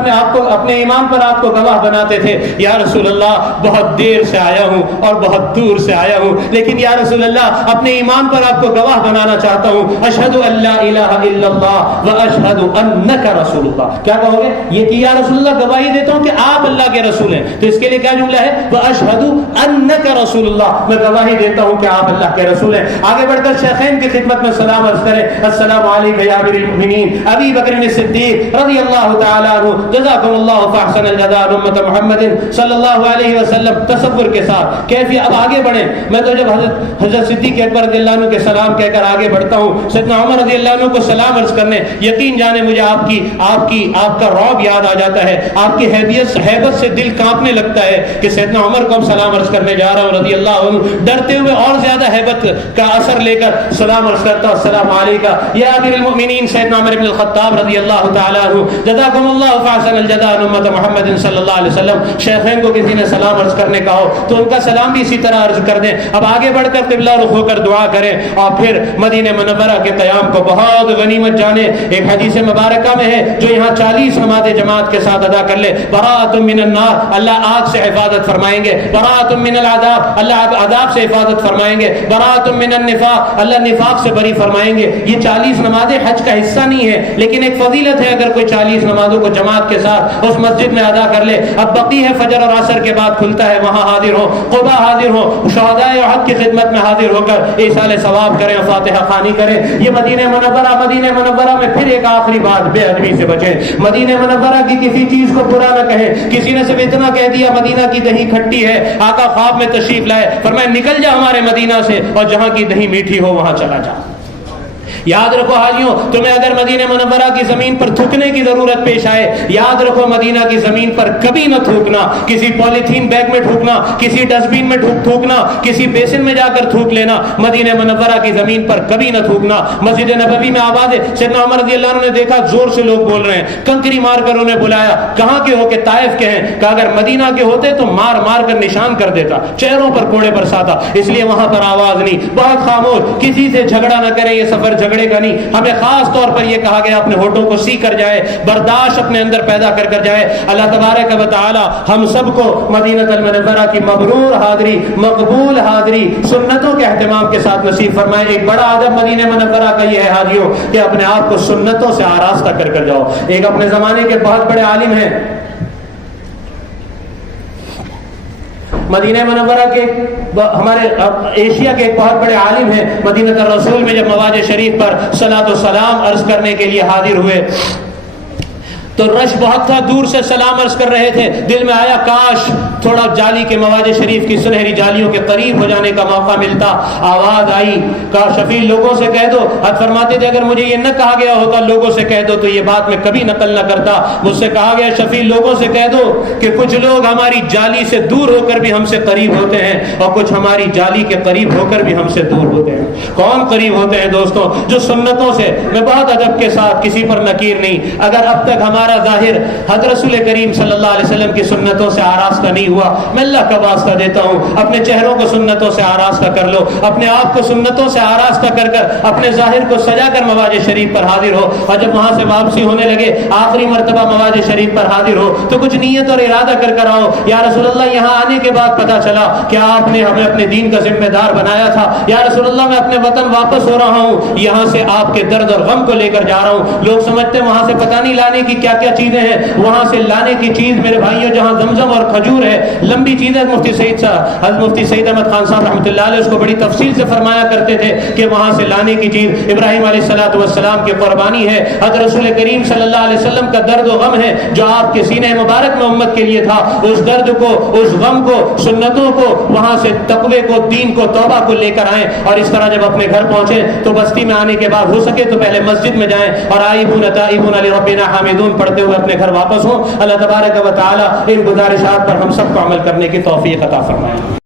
اپنے ایمان پر آپ کو گواہ بناتے تھے. یا رسول اللہ بہت دیر سے آیا ہوں اور بہت دور سے آیا ہوں, لیکن یا رسول اللہ اپنے ایمان پر آپ کو گواہ بنانا چاہتا ہوں. اشہد ان لا الہ الا اللہ و اشہد انک رسول اللہ. کیا کہو گے؟ یہ کہ یا رسول اللہ گواہی دیتا ہوں کہ آپ اللہ کے رسول ہیں. تو اس کے لیے کیا جملہ ہے؟ و اشہد انک رسول اللہ, میں گواہی دیتا ہوں کہ آپ اللہ کے رسول ہیں. آگے بڑھ کر شیخین کی خدمت میں سلام عرض کریں السلام علیکم یا امیر المؤمنین ابی بکر الصدیق رضی اللہ تعالی عنہ جزاکم اللہ فاحسن الجزاء امت محمد صلی اللہ علیہ وسلم. تصور کے ساتھ کیفی. اب آگے بڑھیں. میں تو جب حضرت صدیق اکبر رضی اللہ عنہ کے سلام کہہ کر آگے بڑھتا ہوں, سیدنا عمر رضی اللہ عنہ کو سلام عرض کرنے, یقین جانے مجھے آپ کا رعب یاد آ جاتا ہے, آپ کی ہیبت سے دل کانپنے لگتا ہے کہ سیدنا عمر کو ہم سلام عرض کرنے جا رہا ہوں رضی اللہ عنہ. ڈرتے ہوئے اور زیادہ ہیبت کا اثر لے کر سلام عرض کرتا السلام علیکم یا امیر المؤمنین سیدنا عمر بن الخطاب رضی اللہ تعالی عنہ جزاکم اللہ فاحسن الجزاء امت محمد صلی اللہ علیہ وسلم. شیخین کو کسی نے سلام عرض کرنے کا ہو تو ان کا سلام بھی اسی طرح عرض کر دیں. اب آگے بڑھ کر قبلہ رخ ہو کر دعا کریں اور پھر مدینہ منورہ کے قیام کو بہت غنیمت جانے. ایک حدیث مبارکہ میں ہے جو یہاں 40 نمازیں جماعت کے ساتھ ادا کر لے, براءۃ من النار, اللہ آگ سے حفاظت فرمائیں گے. براءۃ من العذاب, اللہ عذاب سے حفاظت فرمائیں گے. براءۃ من النفاق, اللہ نفاق سے بری فرمائیں گے. یہ 40 نمازیں حج کا حصہ نہیں ہے لیکن ایک فضیلت ہے اگر کوئی 40 نمازوں کو جماعت کے ساتھ اس مسجد میں ادا کر لے. اب بقی ہے فجر اور عصر کے بعد کھلتا ہے, وہاں حاضر ہو, قبا حاضر ہو, شہداء احد کی خدمت میں حاضر ہو کر ایصال ثواب کریں, فاتحہ خوانی کریں. یہ مدینہ منورہ میں پھر ایک آخری بات, بے ادبی سے بچیں. مدینہ منورہ کی کسی چیز کو برا نہ کہیں. کسی نے صرف اتنا کہہ دیا مدینہ کی دہی کھٹی ہے, آقا خواب میں تشریف لائے فرمایا نکل جا ہمارے مدینہ سے اور جہاں کی دہی میٹھی ہو وہاں چلا جا. یاد رکھو حاجیوں, تمہیں اگر مدینہ منورہ کی زمین پر تھوکنے کی ضرورت پیش آئے, یاد رکھو مدینہ کی زمین پر کبھی نہ تھوکنا. کسی پولیتھین بیگ میں تھوکنا, کسی ڈسٹ بین میں تھوکنا, کسی بیسن میں جا کر تھوک لینا. مدینہ منورہ کی زمین پر کبھی نہ تھوکنا. مسجد نبوی میں آباد ہے. سیدنا عمر رضی اللہ عنہ نے دیکھا زور سے لوگ بول رہے ہیں, کنکری مار کر انہیں بلایا, کہاں کے ہو؟ کہ طائف کے ہیں. کہا اگر مدینہ کے ہوتے تو مار مار کر نشان کر دیتا, چہروں پر کوڑے برساتا. اس لیے وہاں پر آواز نہیں, بہت خاموش, کسی سے جھگڑا نہ کریں. یہ سفر جھگڑے کا نہیں. ہمیں خاص طور پر یہ کہا گیا اپنے ہونٹوں کو سی کر جائے, برداشت اپنے اندر پیدا کر جائے. اللہ تبارک و تعالی ہم سب کو مدینہ المنورہ کی مبرور حاضری, مقبول حاضری, سنتوں کے اہتمام کے ساتھ نصیب فرمائے. ایک بڑا ادب مدینہ منورہ کا یہ ہے حاجیوں کہ اپنے آپ کو سنتوں سے آراستہ کر جاؤ. ایک اپنے زمانے کے بہت بڑے عالم ہیں, مدینہ منورہ کے ہمارے ایشیا کے ایک بہت بڑے عالم ہیں. مدینہ الرسول میں جب مواج شریف پر صلاۃ و سلام عرض کرنے کے لیے حاضر ہوئے تو رش بہت تھا, دور سے سلام عرض کر رہے تھے. دل میں آیا کاش تھوڑا جالی کے مواج شریف کی سنہری جالیوں کے قریب ہو جانے کا موقع ملتا. آواز آئی, کہا شفیع لوگوں سے کہہ دو. حضرت فرماتے تھے اگر مجھے یہ نہ کہا گیا ہوتا لوگوں سے کہہ دو تو یہ بات میں کبھی نقل نہ کرتا. مجھ سے کہا گیا شفیع لوگوں سے کہہ دو کہ کچھ لوگ ہماری جالی سے دور ہو کر بھی ہم سے قریب ہوتے ہیں اور کچھ ہماری جالی کے قریب ہو کر بھی ہم سے دور ہوتے ہیں. کون قریب ہوتے ہیں دوستوں؟ جو سنتوں سے, میں بہت ادب کے ساتھ, کسی پر نکیر نہیں, اگر اب تک ہمارا ظاہر حضرت رسول کریم صلی اللہ علیہ وسلم کی سنتوں سے آراستہ نہیں ہوا, میں اللہ کا واسطہ دیتا ہوں اپنے چہروں کو سنتوں سے آراستہ کر لو. اپنے آپ کو سنتوں سے آراستہ کر اپنے ظاہر کو سجا کر مواج شریف پر حاضر ہو. اور جب وہاں سے واپسی ہونے لگے, آخری مرتبہ مواج شریف پر حاضر ہو تو کچھ نیت اور ارادہ کر آؤ. یا رسول اللہ یہاں آنے کے بعد پتا چلا کہ آپ نے ہمیں اپنے دین کا ذمہ دار بنایا تھا. یا رسول اللہ میں اپنے وطن واپس ہو رہا ہوں, یہاں سے آپ کے درد اور غم کو لے کر جا رہا ہوں. لوگ سمجھتے ہیں وہاں سے پتہ نہیں لانے کی کیا کیا چیزیں ہیں. وہاں سے لانے کی چیز میرے بھائیوں جہاں زمزم اور کھجور ہے, لمبی چیزیں. مفتی سعید احمد خان صاحب رحمۃ اللہ علیہ اس کو بڑی تفصیل سے فرمایا کرتے تھے کہ وہاں سے لانے کی چیز ابراہیم علیہ الصلوۃ والسلام کی قربانی ہے. حضرت رسول کریم صلی اللہ علیہ وسلم کا درد و غم ہے جو آپ کے سینہ مبارک میں امت کے لیے تھا. اس درد کو, اس غم کو, سنتوں کو, وہاں سے تقوی کو, دین کو, توبہ کو لے کر آئیں. اور اس طرح جب اپنے گھر پہنچے تو بستی میں آنے کے بعد ہو سکے تو پہلے مسجد میں جائیں اور آئبون تائبون لربنا حامدون پڑھتے ہوئے اپنے گھر واپس ہوں. اللہ تبارک و تعالی ان گزارشات پر ہم سب کو عمل کرنے کی توفیق عطا فرمائے.